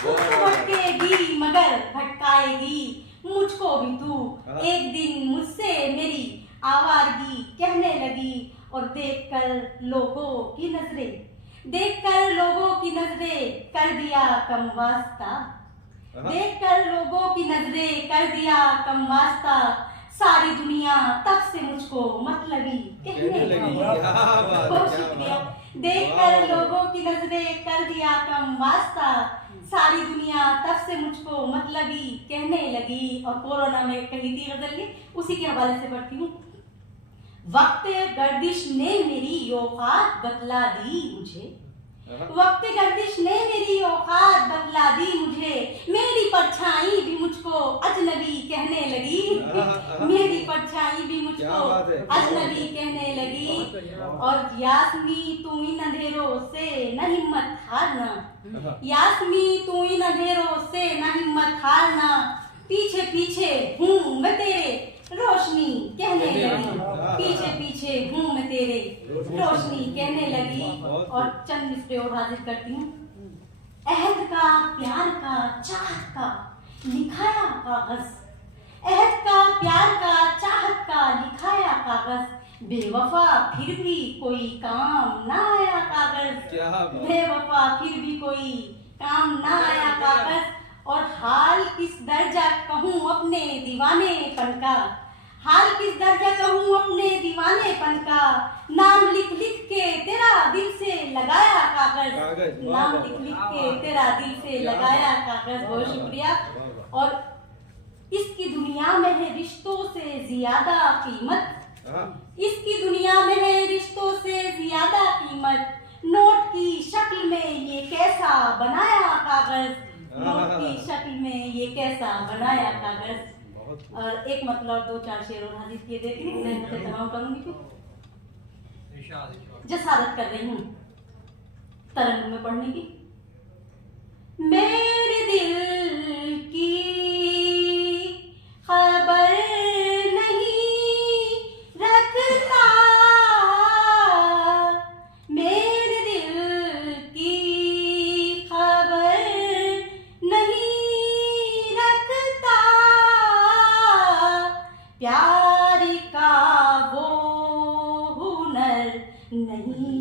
खुद तो भटकेगी मगर भटकाएगी मुझको भी तू। एक दिन मुझसे मेरी आवारगी कहने लगी। और देखकर लोगों की नजरें, देखकर लोगों की नजरें कर दिया कम वास्ता, देखकर लोगों की नजरें कर दिया कम वास्ता। सारी दुनिया तब से मुझको मतलबी कहने लगी। बहुत शुक्रिया। देखकर लोगों की नजरें कर दिया कम वास्ता, सारी दुनिया तब से मुझको मतलबी कहने लगी। और कोरोना में कही थी गजल ये, उसी के हवाले से पढ़ती हूँ। वक्त गर्दिश ने मेरी औकात बतला दी मुझे, वक्त गर्दिश ने मेरी औकात बतला दी मुझे। मेरी परछाई भी मुझको अजनबी कहने लगी, मेरी परछाई भी मुझको अजनबी कहने लगी। और यास्मी तू इन अंधेरों से न हिम्मत हारना, यास्मी तू इन अंधेरों से न हिम्मत हारना। पीछे पीछे हूँ मैं तेरे रोशनी कहने लगी, पीछे पीछे हूँ मैं तेरे रोशनी कहने लगी। और चंद मिसरे और हाजिर करती हूँ। अहद का, प्यार का, चाहत का लिखाया कागज, अहद का, प्यार का, चाहत का लिखाया कागज। बेवफा फिर भी कोई काम ना आया कागज, बेवफा फिर भी कोई काम ना आया कागज। और हाल किस दर्जा कहूँ अपने दीवानेपन का, हाल किस दर्जा कहूँ अपने दीवानेपन का। नाम लिख लिख के तेरा दिल से लगाया कागज, नाम लिख लिख के तेरा दिल से लगाया कागज। बहुत शुक्रिया। और इसकी दुनिया में है रिश्तों से ज्यादा कीमत, इसकी दुनिया में है रिश्तों से ज्यादा कीमत। नोट की शक्ल में ये कैसा बनाया कागज, नोट की शक्ल में ये कैसा बनाया कागज। और एक मतलब 2-4 शेर और हाजिर किए देती हूँ, मैं मुझे तमाम करूँगी फिर जसारत कर रही हूँ तरन्नुम में पढ़ने की। मेरे दिल की खबर नहीं रखता, मेरे दिल की खबर नहीं रखता, प्यार का वो हुनर नहीं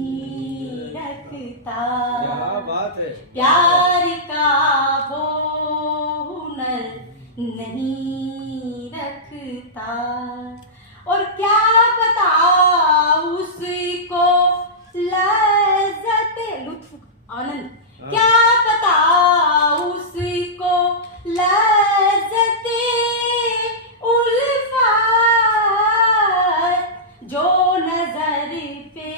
रखता। क्या बात है। प्यार का वो हुनर नहीं रखता, और क्या पता उसको लज्जत लुत्फ आनंद, क्या पता उसको लज्जत उल्फत जो नजर पे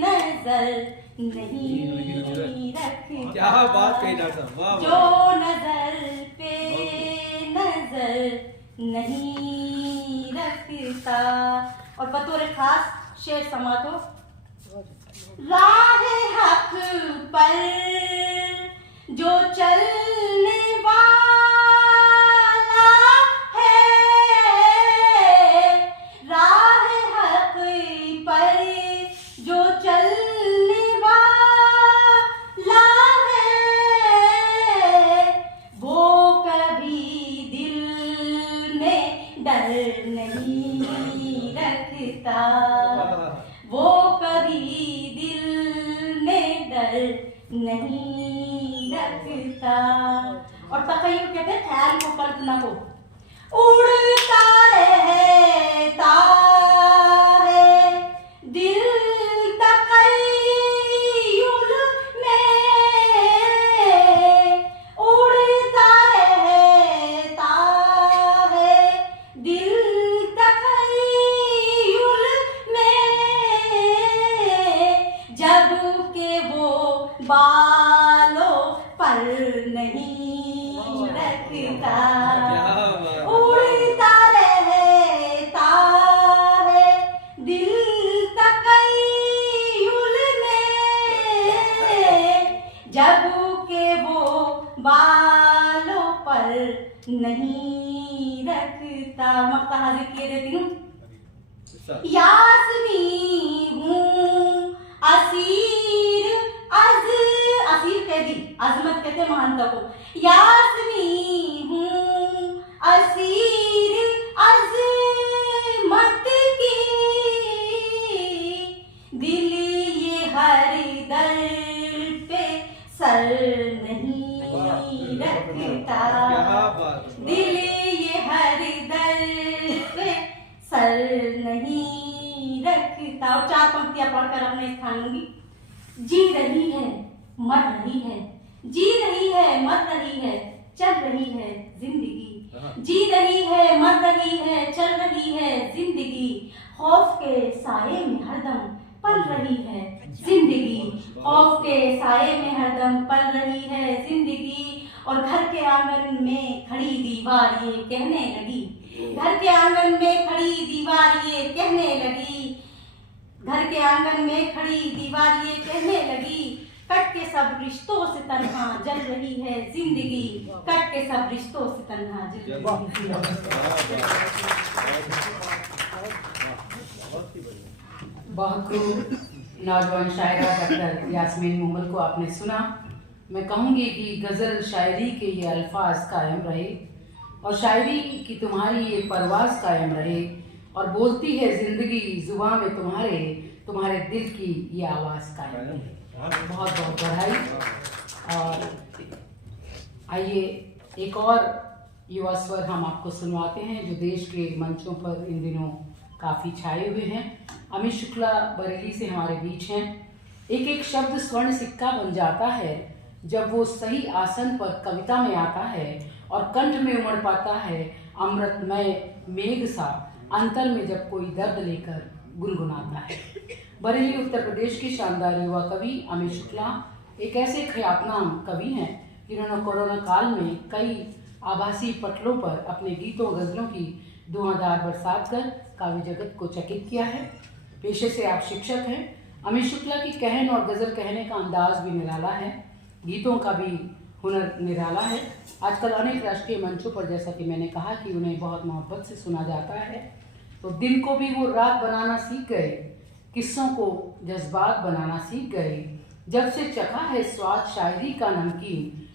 नजर नहीं रखता। क्या बात कही डॉक्टर साहब, वाह जो नजर पे नजर नहीं रखता। और बतौर खास शेर समात हो। राह हक पर जो चलने वाला है, राह हक पर जो चलने वाला है, वो कभी दिल में डर नहीं रखता, वो कभी दिल में डर नहीं रखता। और तखय्युल कहते हैं ख्याल को, कल्पना को। उड़ता रहता है दिल तखय्युल में, उड़ता रहता है दिल तखय्युल में, जब के वो बालों पर नहीं रखता। उड़ता रहता है दिल तखय्युल में, जब के वो बालों पर नहीं रखता। मक्ता हाजिर किए देती हूँ। यास्मी हूँ असीर असीर कैदी, अजमत कहते महानता को। यास्मी हूँ असीर अजमत की, दिल ये हर दर पे सर नहीं रखता, दिल ये हर दर पे सर नहीं रखता। और 4 पंक्तियां पढ़कर अपने स्थान लूंगी। जी रही है मर रही है, जी रही है मर रही है, चल रही है जिंदगी। जी रही है मर रही है, चल रही है जिंदगी, खौफ के साये में हरदम पल रही है जिंदगी, खौफ के साये में हरदम पल रही है जिंदगी। और घर के आंगन में खड़ी दीवार ये कहने लगी, घर के आंगन में खड़ी दीवार ये कहने लगी, घर के आंगन में खड़ी दीवार ये कहने लगी, कट के सब रिश्तों से तन्हा जल रही है जिंदगी, कट के सब रिश्तों से तन्हा जल रही है। बहुत खूब नौजवान शायरा डॉक्टर यास्मीन मूमल को आपने सुना। मैं कहूँगी कि गज़ल शायरी के ये अल्फाज कायम रहे, और शायरी की तुम्हारी ये परवाज़ कायम रहे, और बोलती है ज़िंदगी ज़ुबान में तुम्हारे, तुम्हारे दिल की ये आवाज़ कायम रहे। बहुत बहुत बधाई। और आइए एक और युवा स्वर हम आपको सुनवाते हैं जो देश के मंचों पर इन दिनों काफ़ी छाए हुए हैं। अमित शुक्ला बरेली से हमारे बीच हैं। एक एक शब्द स्वर्ण सिक्का बन जाता है जब वो सही आसन पर कविता में आता है, और कंठ में उमड़ पाता है अमृतमय मेघ सा, अंतर में जब कोई दर्द लेकर गुनगुनाता है। बरेली उत्तर प्रदेश के शानदार युवा कवि अमित शुक्ला एक ऐसे ख्यातनाम कवि हैं जिन्होंने कोरोना काल में कई आभासी पटलों पर अपने गीतों गजलों की धुआंधार बरसात कर काव्य जगत को चकित किया है। पेशे से आप शिक्षक हैं। अमित शुक्ला की कहन और गजल कहने का अंदाज भी निराला है, गीतों का भी हुनर निराला है। आजकल अनेक राष्ट्रीय मंचों पर, जैसा कि मैंने कहा, कि उन्हें बहुत मोहब्बत से सुना जाता है। तो दिन को भी वो रात बनाना सीख गए, किस्सों को जज्बात बनाना सीख गए। जब से चखा है स्वाद शायरी का नमकीन,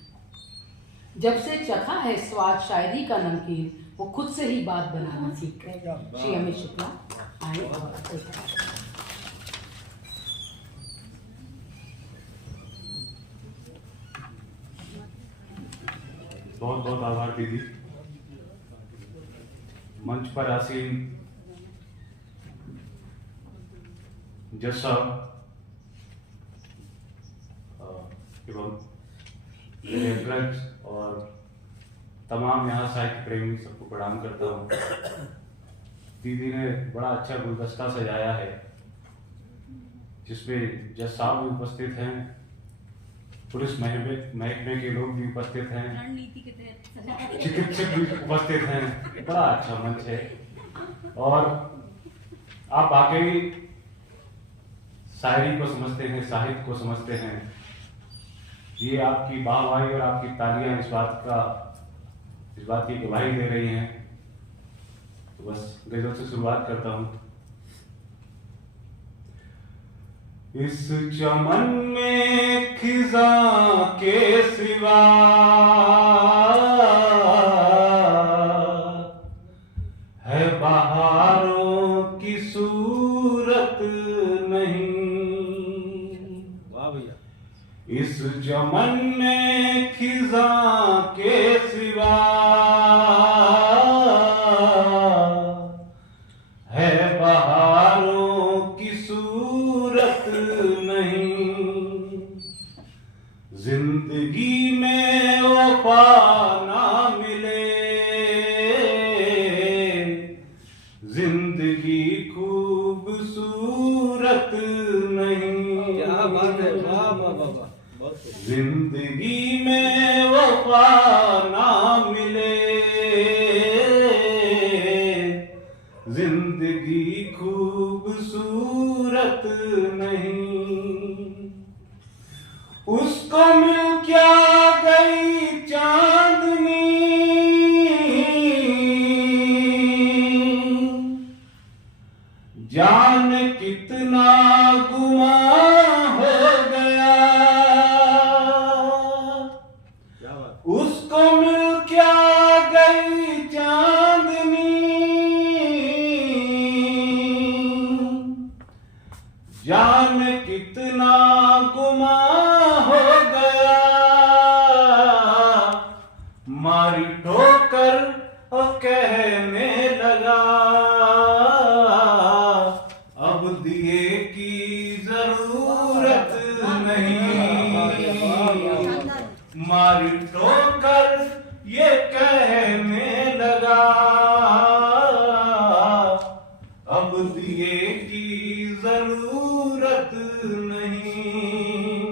जब से चखा है स्वाद शायरी का नमकीन, वो खुद से ही बात बनाना सीख गए। श्री अमित शुक्ला आए और बहुत बहुत आभार दीदी। मंच पर आसीन जज साहब एवं मेरे फ्रेंड्स और तमाम यहाँ साहित्य प्रेमी सबको प्रणाम करता हूँ। दीदी ने बड़ा अच्छा गुलदस्ता सजाया है जिसमें जज साहब भी उपस्थित हैं, पुलिस महकमे के लोग भी उपस्थित हैं, रणनीति के तहत चिकित्सक भी उपस्थित हैं। बड़ा अच्छा मंच है और आप वाकई शायरी को समझते हैं, साहित्य को समझते हैं। ये आपकी वाहवाही और आपकी तालियां इस बात की गवाही दे रही हैं। तो बस गजल से शुरुआत करता हूं। इस चमन में खिजा के सिवा है बहारों की सूरत नहीं। वाह भैया। इस चमन में खिजा के सिवा है बहारों की सूरत नहीं। जिंदगी में वफा ना मिले, जिंदगी खूबसूरत नहीं। क्या बात है, वाह वाह वाह वाह, बहुत सही। जिंदगी में वफा ना मिले, जिंदगी खूबसूरत नहीं। उसको मिल क्या गई चांदनी, जान कितना गुमा हो गया। क्या बात। उसको मिल क्या गई चांदनी, जान कितना गुमा हो गया। मारी ठोकर और कहने लगा, अब दिए की जरूरत नहीं। मारी ठोकर ये कहने लगा, अब दिए की जरूरत नहीं।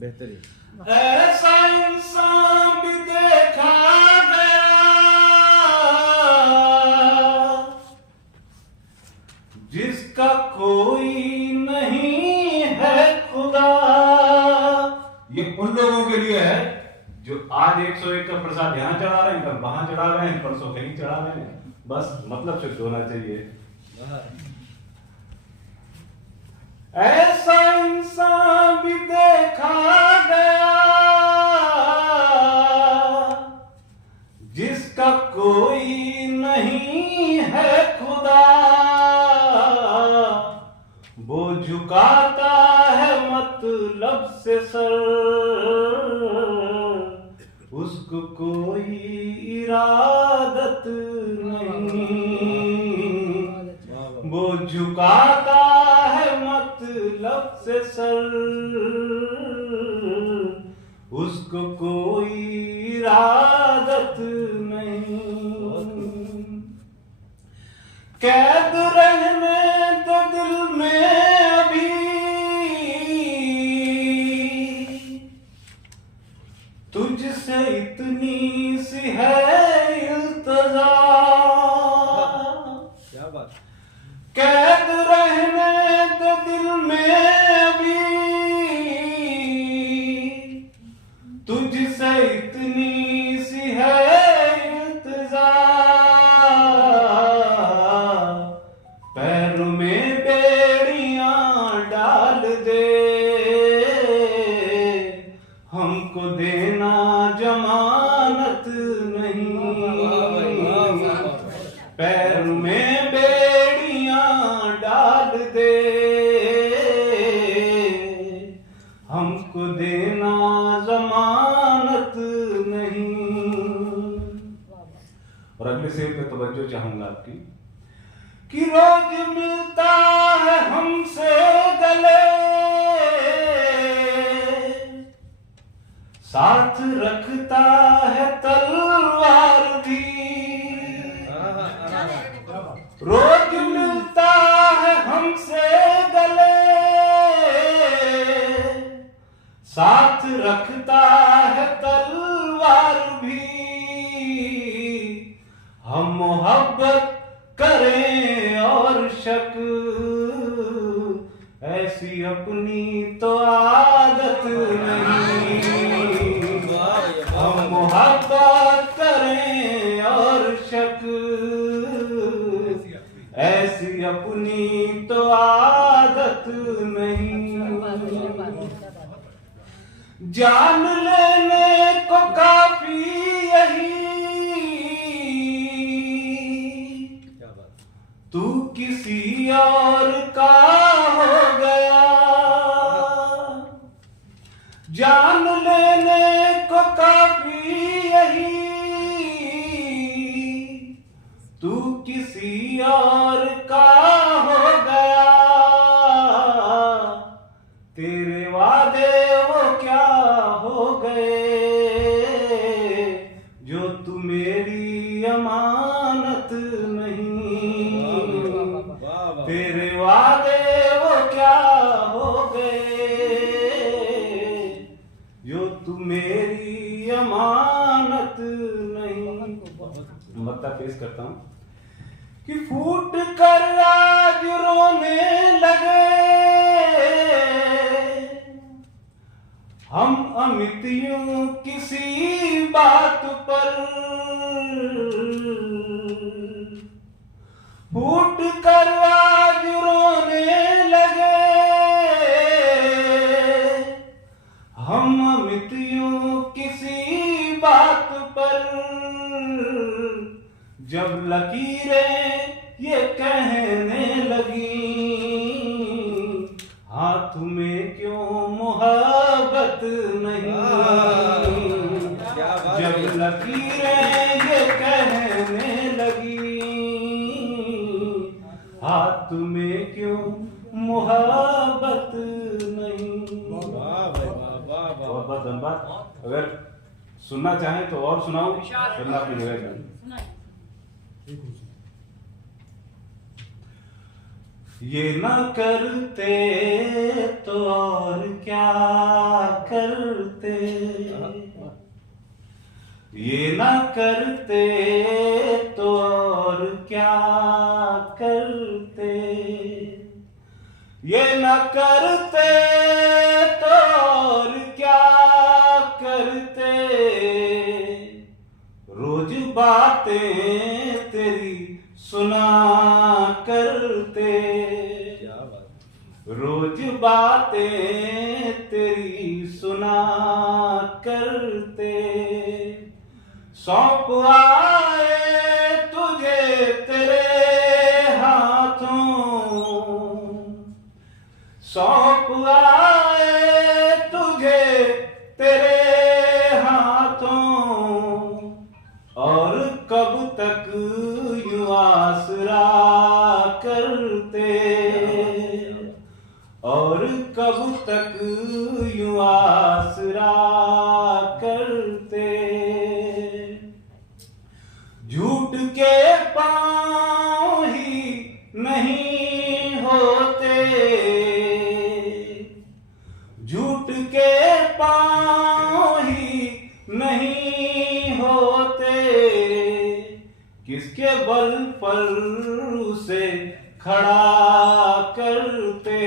बेहतरीन। ऐसा इंसान भी देखा गया जिसका कोई नहीं है खुदा। ये उन लोगों के लिए है जो आज 101 का प्रसाद यहाँ चढ़ा रहे हैं, कल वहां चढ़ा रहे हैं, परसों कहीं चढ़ा रहे हैं। बस मतलब सिर्फ होना चाहिए। ऐसा इंसान भी देखा गया जिसका कोई नहीं है खुदा। वो झुकाता है मतलब से सर, उसको कोई इरादत नहीं। वो झुकाता है मतलब से सर, उसको कोई इरादत नहीं। कैद रहने तो दिल में अभी, तुझसे इतनी सी कैद रहने दो दिल में अभी, तुझसे इतनी सी है इल्तिजा, पैर में बेड़ियां डाल दे, हमको देना जमानत नहीं, पैर में बेड़ियां डाल दे, हमको देना जमानत नहीं। और अगले शेर पे तवज्जो चाहूंगा आपकी कि रोज मिलता है हमसे गले, साथ रखता है तलवार भी, रोज मिलता है हमसे गले, साथ रखता है तलवार भी, हम मोहब्बत करें और शक, ऐसी अपनी तो आदत नहीं, हम मोहब्बत करें और शक, ऐसी अपनी तो आदत नहीं। जान लेने को काफी यही, तू किसी और का हो गया, जान लेने को काफी यही, तू किसी और का हो गया, तेरे वादे वो क्या हो गए, जो तू मेरी अमानत नहीं, तेरे वादे वो क्या हो गए, जो तू मेरी अमानत नहीं। मत्ता पेश करता हूं कि फूट कर आज रोने लगे, हम अमित यूं किसी बात पर, फूट कर आज रोने लगे, हम अमित यूं किसी बात पर, जब लकीरें ये कहने लगी, हाथ में क्यों मोहब्बत नहीं, जब लकीरें ये कहने लगी, हाथ में क्यों मोहब्बत नहीं। बहुत बहुत धन्यवाद। अगर सुनना चाहें तो और सुनाऊं, वरना आपकी जगह जाऊं। ये न करते तो और क्या करते, ये न करते तो और क्या करते, ये न करते तो और क्या करते, रोज बातें तेरी सुना करते, रोज बातें तेरी सुना करते, सौंप आए तुझे तेरे हाथों, सौंप आए तुझे तेरे हाथों, और कब तक यूं आसरा करते, और कब तक यूं आसरा करते, झूठ के पांव ही नहीं होते, झूठ के पांव ही नहीं होते, किसके बल पर उसे खड़ा करते,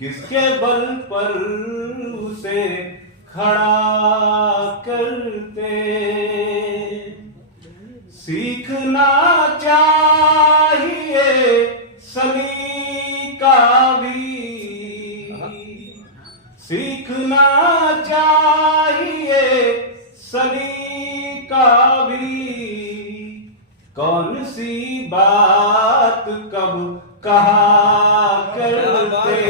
किसके बल पर उसे खड़ा करते। सीखना चाहिए सलीका भी, सीखना चाहिए सलीका भी। कौन सी बात कब कहा करते,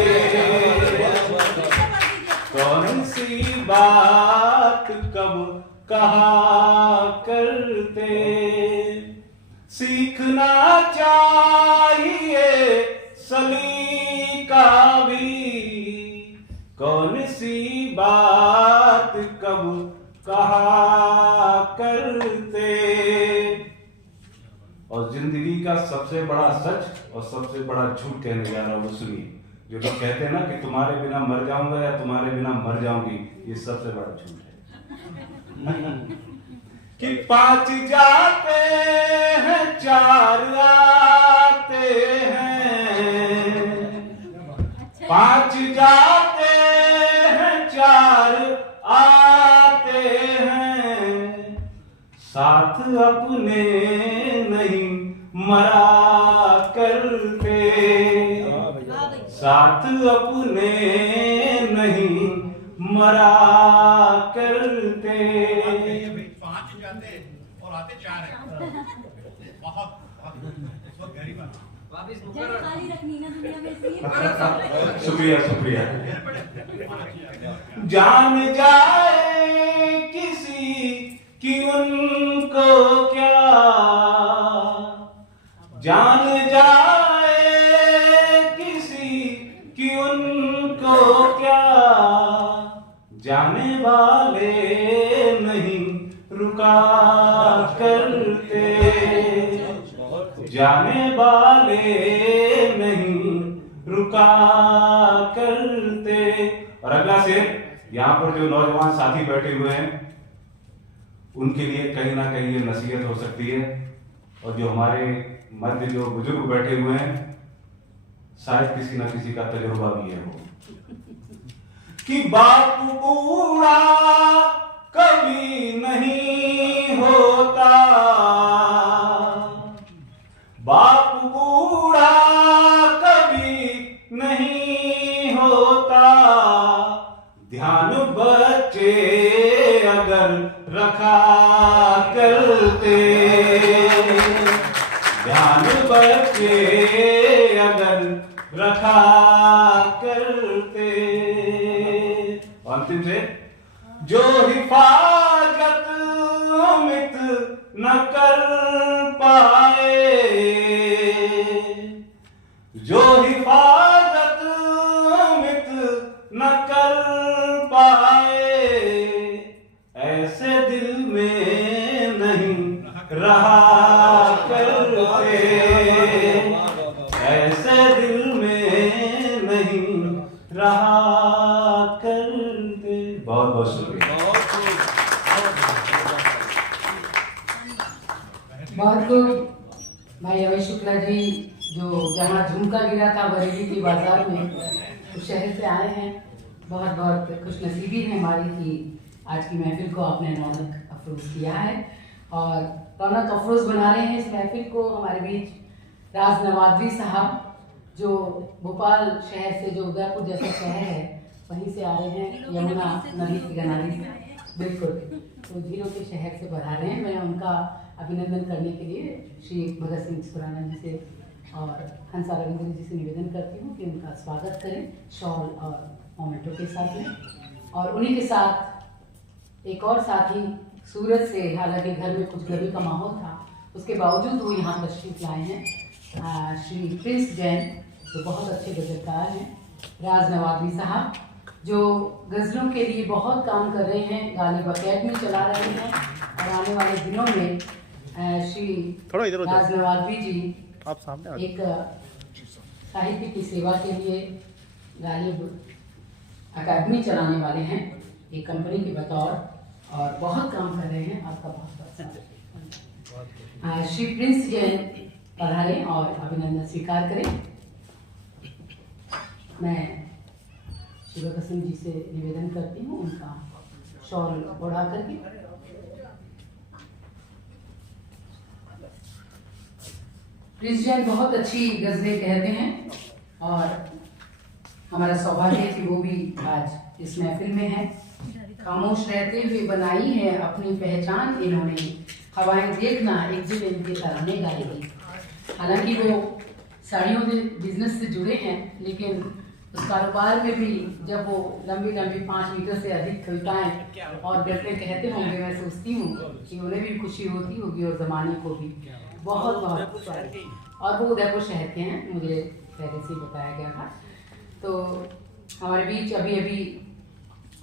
कौन सी बात कब कहा करते। सीखना चाहिए सलीका भी, कौन सी बात कब कहा करते। और जिंदगी का सबसे बड़ा सच और सबसे बड़ा झूठ कहने जा रहा हूं, वो सुनिए। जो लोग कहते हैं ना कि तुम्हारे बिना मर जाऊंगा या तुम्हारे बिना मर जाऊंगी, ये सबसे बड़ा झूठ है। कि 5 जाते हैं 4 आते हैं, 5 जाते हैं 4 आते हैं। साथ अपने नहीं मरा करते, साथ अपने नहीं मरा करते। 5 जाते और आते 4 है। बहुत गरीब खाली रखनी ना दुनिया में, इसलिए शुक्रिया शुक्रिया। जान जाए किसी कि उनको क्या, जान जाए किसी कि उनको क्या। जाने वाले नहीं रुका करते, जाने वाले नहीं रुका करते। और अगला शेर, यहाँ पर जो नौजवान साथी बैठे हुए हैं उनके लिए कहीं ना कहीं ये नसीहत हो सकती है। और जो हमारे मध्य जो बुजुर्ग बैठे हुए हैं, शायद किसी ना किसी का तजुर्बा भी है वो। कि बाप बूढ़ा कभी नहीं होता, बाप बूढ़ा कभी नहीं होता। ध्यान बच्चे अगर रखा करते, ध्यान बच्चे अगर रखा करते। अंतिम से, जो हिफाजत अमित न कर पाए, जो हिफाजत अमित न कर पाए। ऐसे दिल में नहीं रहा करते, ऐसे दिल में नहीं रहा करते। बहुत बहुत शुक्रिया। बहुत खूब। भाई अभय शुक्ला जी जो जहाँ झुमका गिरा था बरेली की बाजार में, उस शहर से आए हैं। बहुत बहुत खुशनसीबी है हमारी कि आज की महफिल को आपने रौनक अफरोज किया है और रौनक अफरोज बना रहे हैं इस महफिल को। हमारे बीच राज नवादवी साहब जो भोपाल शहर से, जो उदयपुर जैसा शहर है, वहीं से आ रहे हैं, यमुना नदी की किनारे से। बिल्कुल, तो झीलों के शहर से बढ़ा रहे हैं। मैं उनका अभिनंदन करने के लिए श्री भगत सिंह सुराना जी से और हंसा रविंद्र जी से निवेदन करती हूँ कि उनका स्वागत करें शॉल और मोमेंटो के साथ में। और उन्हीं के साथ एक और साथी सूरत से, हालांकि घर में कुछ गर्मी का माहौल था, उसके बावजूद वो यहाँ तशरीफ लाए हैं, श्री प्रिंस जैन, जो बहुत अच्छे गजलकार हैं। राज नवाबी साहब जो गज़लों के लिए बहुत काम कर रहे हैं, गालिब अकेडमी चला रहे हैं और आने वाले दिनों में श्री राज नवाबी जी आप सामने एक साहित्य की सेवा के लिए गालिब अकेडमी चलाने वाले हैं, एक कंपनी के बतौर, और बहुत काम कर रहे हैं। आपका बहुत बहुत धन्यवाद। श्री प्रिंस जैन पधारें और अभिनंदन स्वीकार करें। मैं श्री भगत सिंह जी से निवेदन करती हूँ उनका शॉल ओढ़ा करके। प्रिंस जैन बहुत अच्छी गजलें कहते हैं और हमारा सौभाग्य है कि वो भी आज इस महफिल में है। खामोश रहते हुए बनाई है अपनी पहचान इन्होंने, हवाएं देखना एक दिन इनके तराने गाएगी। हालांकि वो साड़ियों के बिजनेस से जुड़े हैं, लेकिन उस कारोबार में भी जब वो लंबी लंबी 5 मीटर से अधिक कविताएं और गजलें कहते होंगे, मैं सोचती हूँ कि उन्हें भी खुशी होती होगी और ज़माने को भी बहुत बहुत। और वो उदयपुर शहर के हैं, मुझे पहले से ही बताया गया था। तो हमारे बीच अभी अभी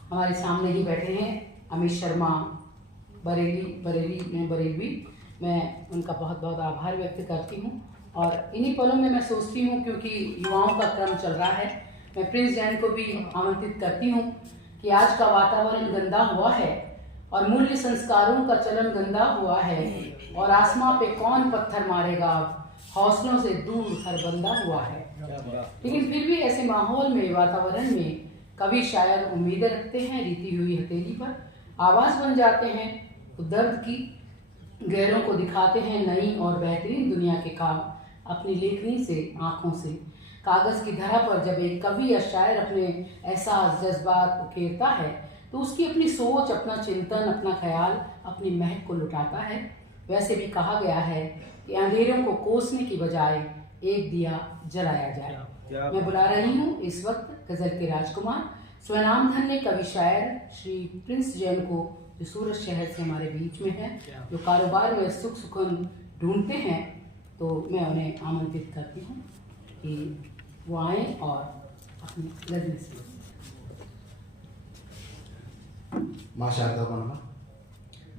हमारे सामने ही बैठे हैं अमित शर्मा बरेली। मैं उनका बहुत बहुत आभार व्यक्त करती हूँ। और इन्हीं पलों में मैं सोचती हूँ, क्योंकि युवाओं का क्रम चल रहा है, मैं प्रिंस जैन को भी आमंत्रित करती हूँ कि आज का वातावरण गंदा हुआ है और मूल्य संस्कारों का चलन गंदा हुआ है और आसमां पे कौन पत्थर मारेगा, हौसलों से दूर हर बंदा हुआ है। लेकिन फिर भी ऐसे माहौल में, वातावरण में कवि शायर उम्मीदें रखते हैं, रीती हुई हथेली पर आवाज़ बन जाते हैं, तो दर्द की गहरों को दिखाते हैं नई और बेहतरीन दुनिया के काम अपनी लेखनी से, आँखों से। कागज़ की धरा पर जब एक कवि या शायर अपने एहसास जज्बात उकेरता है तो उसकी अपनी सोच, अपना चिंतन, अपना ख्याल, अपनी महक को लुटाता है। वैसे भी कहा गया है कि अंधेरों को कोसने की बजाय एक दिया जलाया जाए। मैं बुला रही हूँ इस वक्त गज़ल के राजकुमार, स्वनाम धन्य कवि शायर श्री प्रिंस जैन को, जो सूरत शहर से हमारे बीच में है, जो कारोबार में सुख सुकून ढूंढते हैं। तो मैं उन्हें आमंत्रित करती हूँ कि वो आए और अपनी गज़ल से। माँ शारदा को नमन।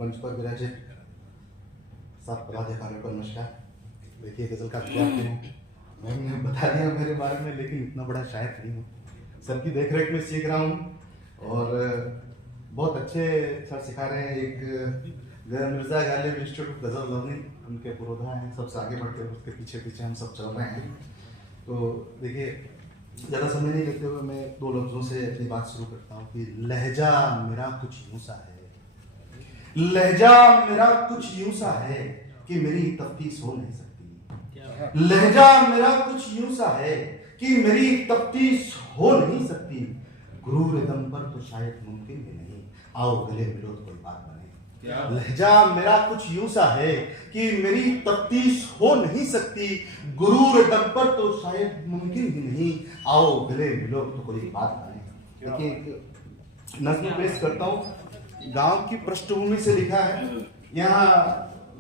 मंच पर विराजित सब पदाधिकारियों को नमस्कार। देखिए, गज़ल का विद्यार्थी हूँ, मैंने बता दिया मेरे बारे में, लेकिन इतना बड़ा शायर नहीं हूँ। सबकी देखरेख में सीख रहा हूँ और बहुत अच्छे सर सिखा रहे हैं। एक Mirza Ghalib institute of ghazal learning, उनके पुरोधा हैं, सबसे आगे बढ़ते हुए उसके पीछे पीछे हम सब चल रहे हैं। तो देखिए, ज़्यादा समय नहीं लेते हुए मैं 2 लफ्ज़ों से अपनी बात शुरू करता हूँ कि लहजा मेरा कुछ यूँ सा है, लहजा मेरा कुछ यूँ सा है कि मेरी तफ्तीश हो नहीं सकती। लहजा मेरा कुछ यूँ सा है कि मेरी तफ्तीश हो नहीं सकती। गुरूर दम पर तो शायद मुमकिन भी नहीं, आओ गले मिलो तो कोई बात बने। लहजा मेरा कुछ यूं सा है कि मेरी तफ्तीश हो नहीं सकती। गुरूर दम पर तो शायद मुमकिन भी नहीं, आओ गले मिलो तो कोई बात बने। देखिए, एक नज़्म पेश करता हूँ। गांव की पृष्ठभूमि से लिखा है। यहाँ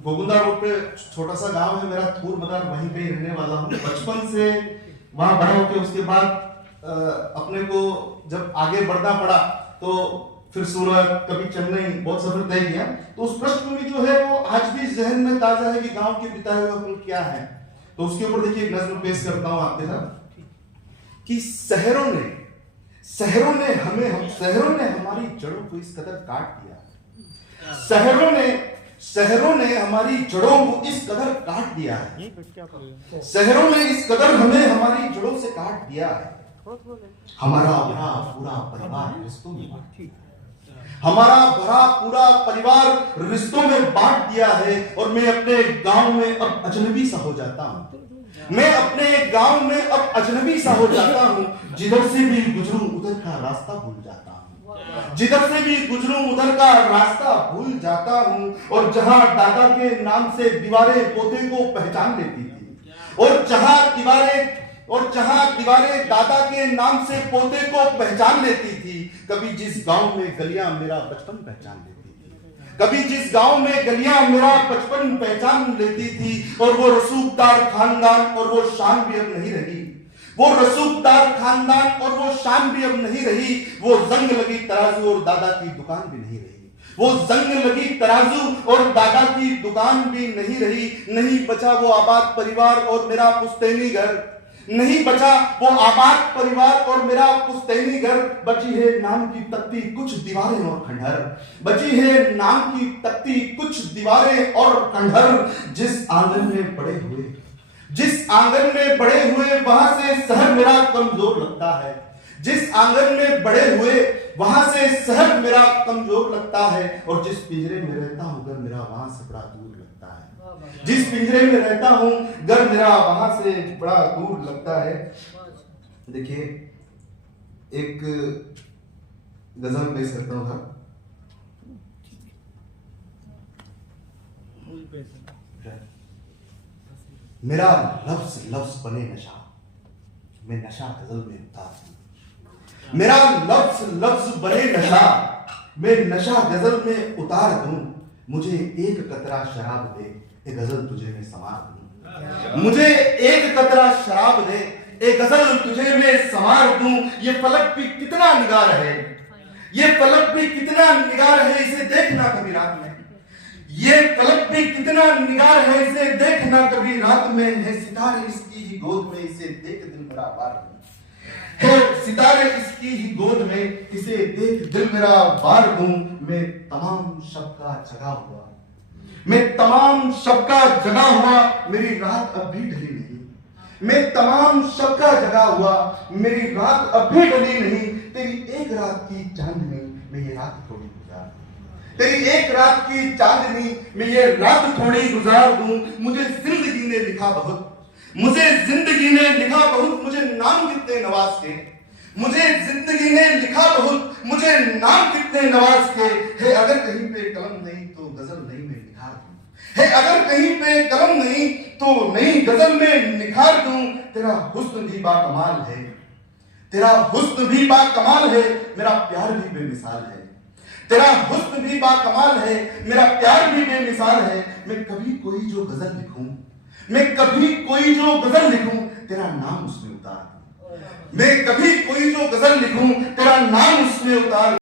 गोगुंदा रोड पे छोटा सा गांव है मेरा, थूर मदार, वहीं पे रहने वाला हूँ। बचपन से वहां बड़ा होकर उसके बाद अपने को जब आगे बढ़ना पड़ा तो फिर सूरत, कभी चेन्नई, बहुत सफर तय किया। तो उस पृष्ठभूमि जो है वो आज भी जहन में ताजा है कि गांव के बिताए हुए पल क्या है। तो उसके ऊपर देखिए एक नज़्म पेश करता हूं आपके साथ कि शहरों ने हमारी जड़ों को इस कदर काट दिया। शहरों ने हमारी जड़ों को इस कदर काट दिया है। शहरों ने इस कदर हमें हमारी जड़ों से काट दिया है। हमारा भरा पूरा परिवार रिश्तों में बांट दिया है। हमारा भरा पूरा परिवार रिश्तों में बांट दिया है। और मैं अपने गांव में अब अजनबी सा हो जाता हूँ। मैं अपने गांव में अब अजनबी सा हो जाता हूँ। जिधर से भी गुजरूं उधर का रास्ता भूल जाता हूँ। जिधर से भी गुजरूं उधर का रास्ता भूल जाता हूँ। और जहां दादा के नाम से दीवारें पोते को पहचान लेती थी, और जहां दीवारें दादा के नाम से पोते को पहचान लेती थी, कभी जिस गांव में गलियां मेरा बचपन पहचान लेती थी, कभी जिस गांव में गलियां मेरा बचपन पहचान लेती थी। और वो रसूखदार खानदान और वो शान भी अब नहीं रही। वो रसूखदार खानदान और वो शान भी अब नहीं रही। वो जंग लगी तराजू और दादा की दुकान भी नहीं रही। वो जंग लगी तराजू और दादा की दुकान भी नहीं रही। नहीं बचा वो आबाद परिवार और मेरा पुश्तैनी घर। नहीं बचा वो आबाद परिवार और मेरा पुश्तैनी घर। बची है नाम की तख्ती कुछ दीवारें और खंडहर। बची है नाम की तख्ती कुछ दीवारें और खंडहर। जिस आंगन में बड़े हुए वहां से शहर मेरा कमजोर लगता है। जिस आंगन में बड़े हुए वहां से शहर मेरा कमजोर लगता है। और जिस पिंजरे में रहता हूं घर मेरा वहां से बड़ा दूर लगता है। जिस पिंजरे में रहता हूं घर मेरा वहां से बड़ा दूर लगता है। देखिए एक गजल पेश करता हूं। मेरा लफ्ज लफ्ज बने नशा, मैं नशा गजल में उतार दूं। मेरा लफ्ज लफ्ज बने नशा, मैं नशा गजल में उतार दूं। मुझे एक कतरा शराब दे, ए गजल तुझे मैं संवार दूं। मुझे एक कतरा शराब दे, ए गजल तुझे मैं संवार दूं। ये फलक भी कितना निगार है, ये फलक भी कितना निगार है, इसे देखना कभी रात में। ये फलक भी कितना निगार है, इसे देखना कभी रात में। है सितारे इसकी ही गोद में, इसे देख दिल मेरा बार दूं। है सितारे इसकी ही गोद में, इसे देख दिल मेरा बार दूं। मैं तमाम शब का जगा हुआ, मैं तमाम शब का जगा हुआ, मेरी रात अब भी ढली नहीं। मैं तमाम शब का जगा हुआ, मेरी रात अब भी ढली नहीं। तेरी एक रात की चांदनी में ये रात थोड़ी गुजार, तेरी एक रात की चांदनी में ये रात थोड़ी गुजार दूं। मुझे जिंदगी ने लिखा बहुत, मुझे जिंदगी ने लिखा बहुत, मुझे नाम कितने नवाज के। मुझे जिंदगी ने लिखा बहुत, मुझे नाम कितने नवाज के। है अगर कहीं पे कलम नहीं तो गजल नहीं में निखार दूं। है अगर कहीं पे कलम नहीं तो नई गजल में निखार दूं। तेरा हुस्न भी बाकमाल है, तेरा हुस्न भी बाकमाल है, मेरा प्यार भी बेमिसाल है। तेरा हुस्न भी बाकमाल है, मेरा प्यार भी बेमिसाल है। मैं कभी कोई जो गजल लिखूं, मैं कभी कोई जो गजल लिखूं, तेरा नाम उसमें उतार दूं। मैं कभी कोई जो गजल लिखूं, तेरा नाम उसमें उतार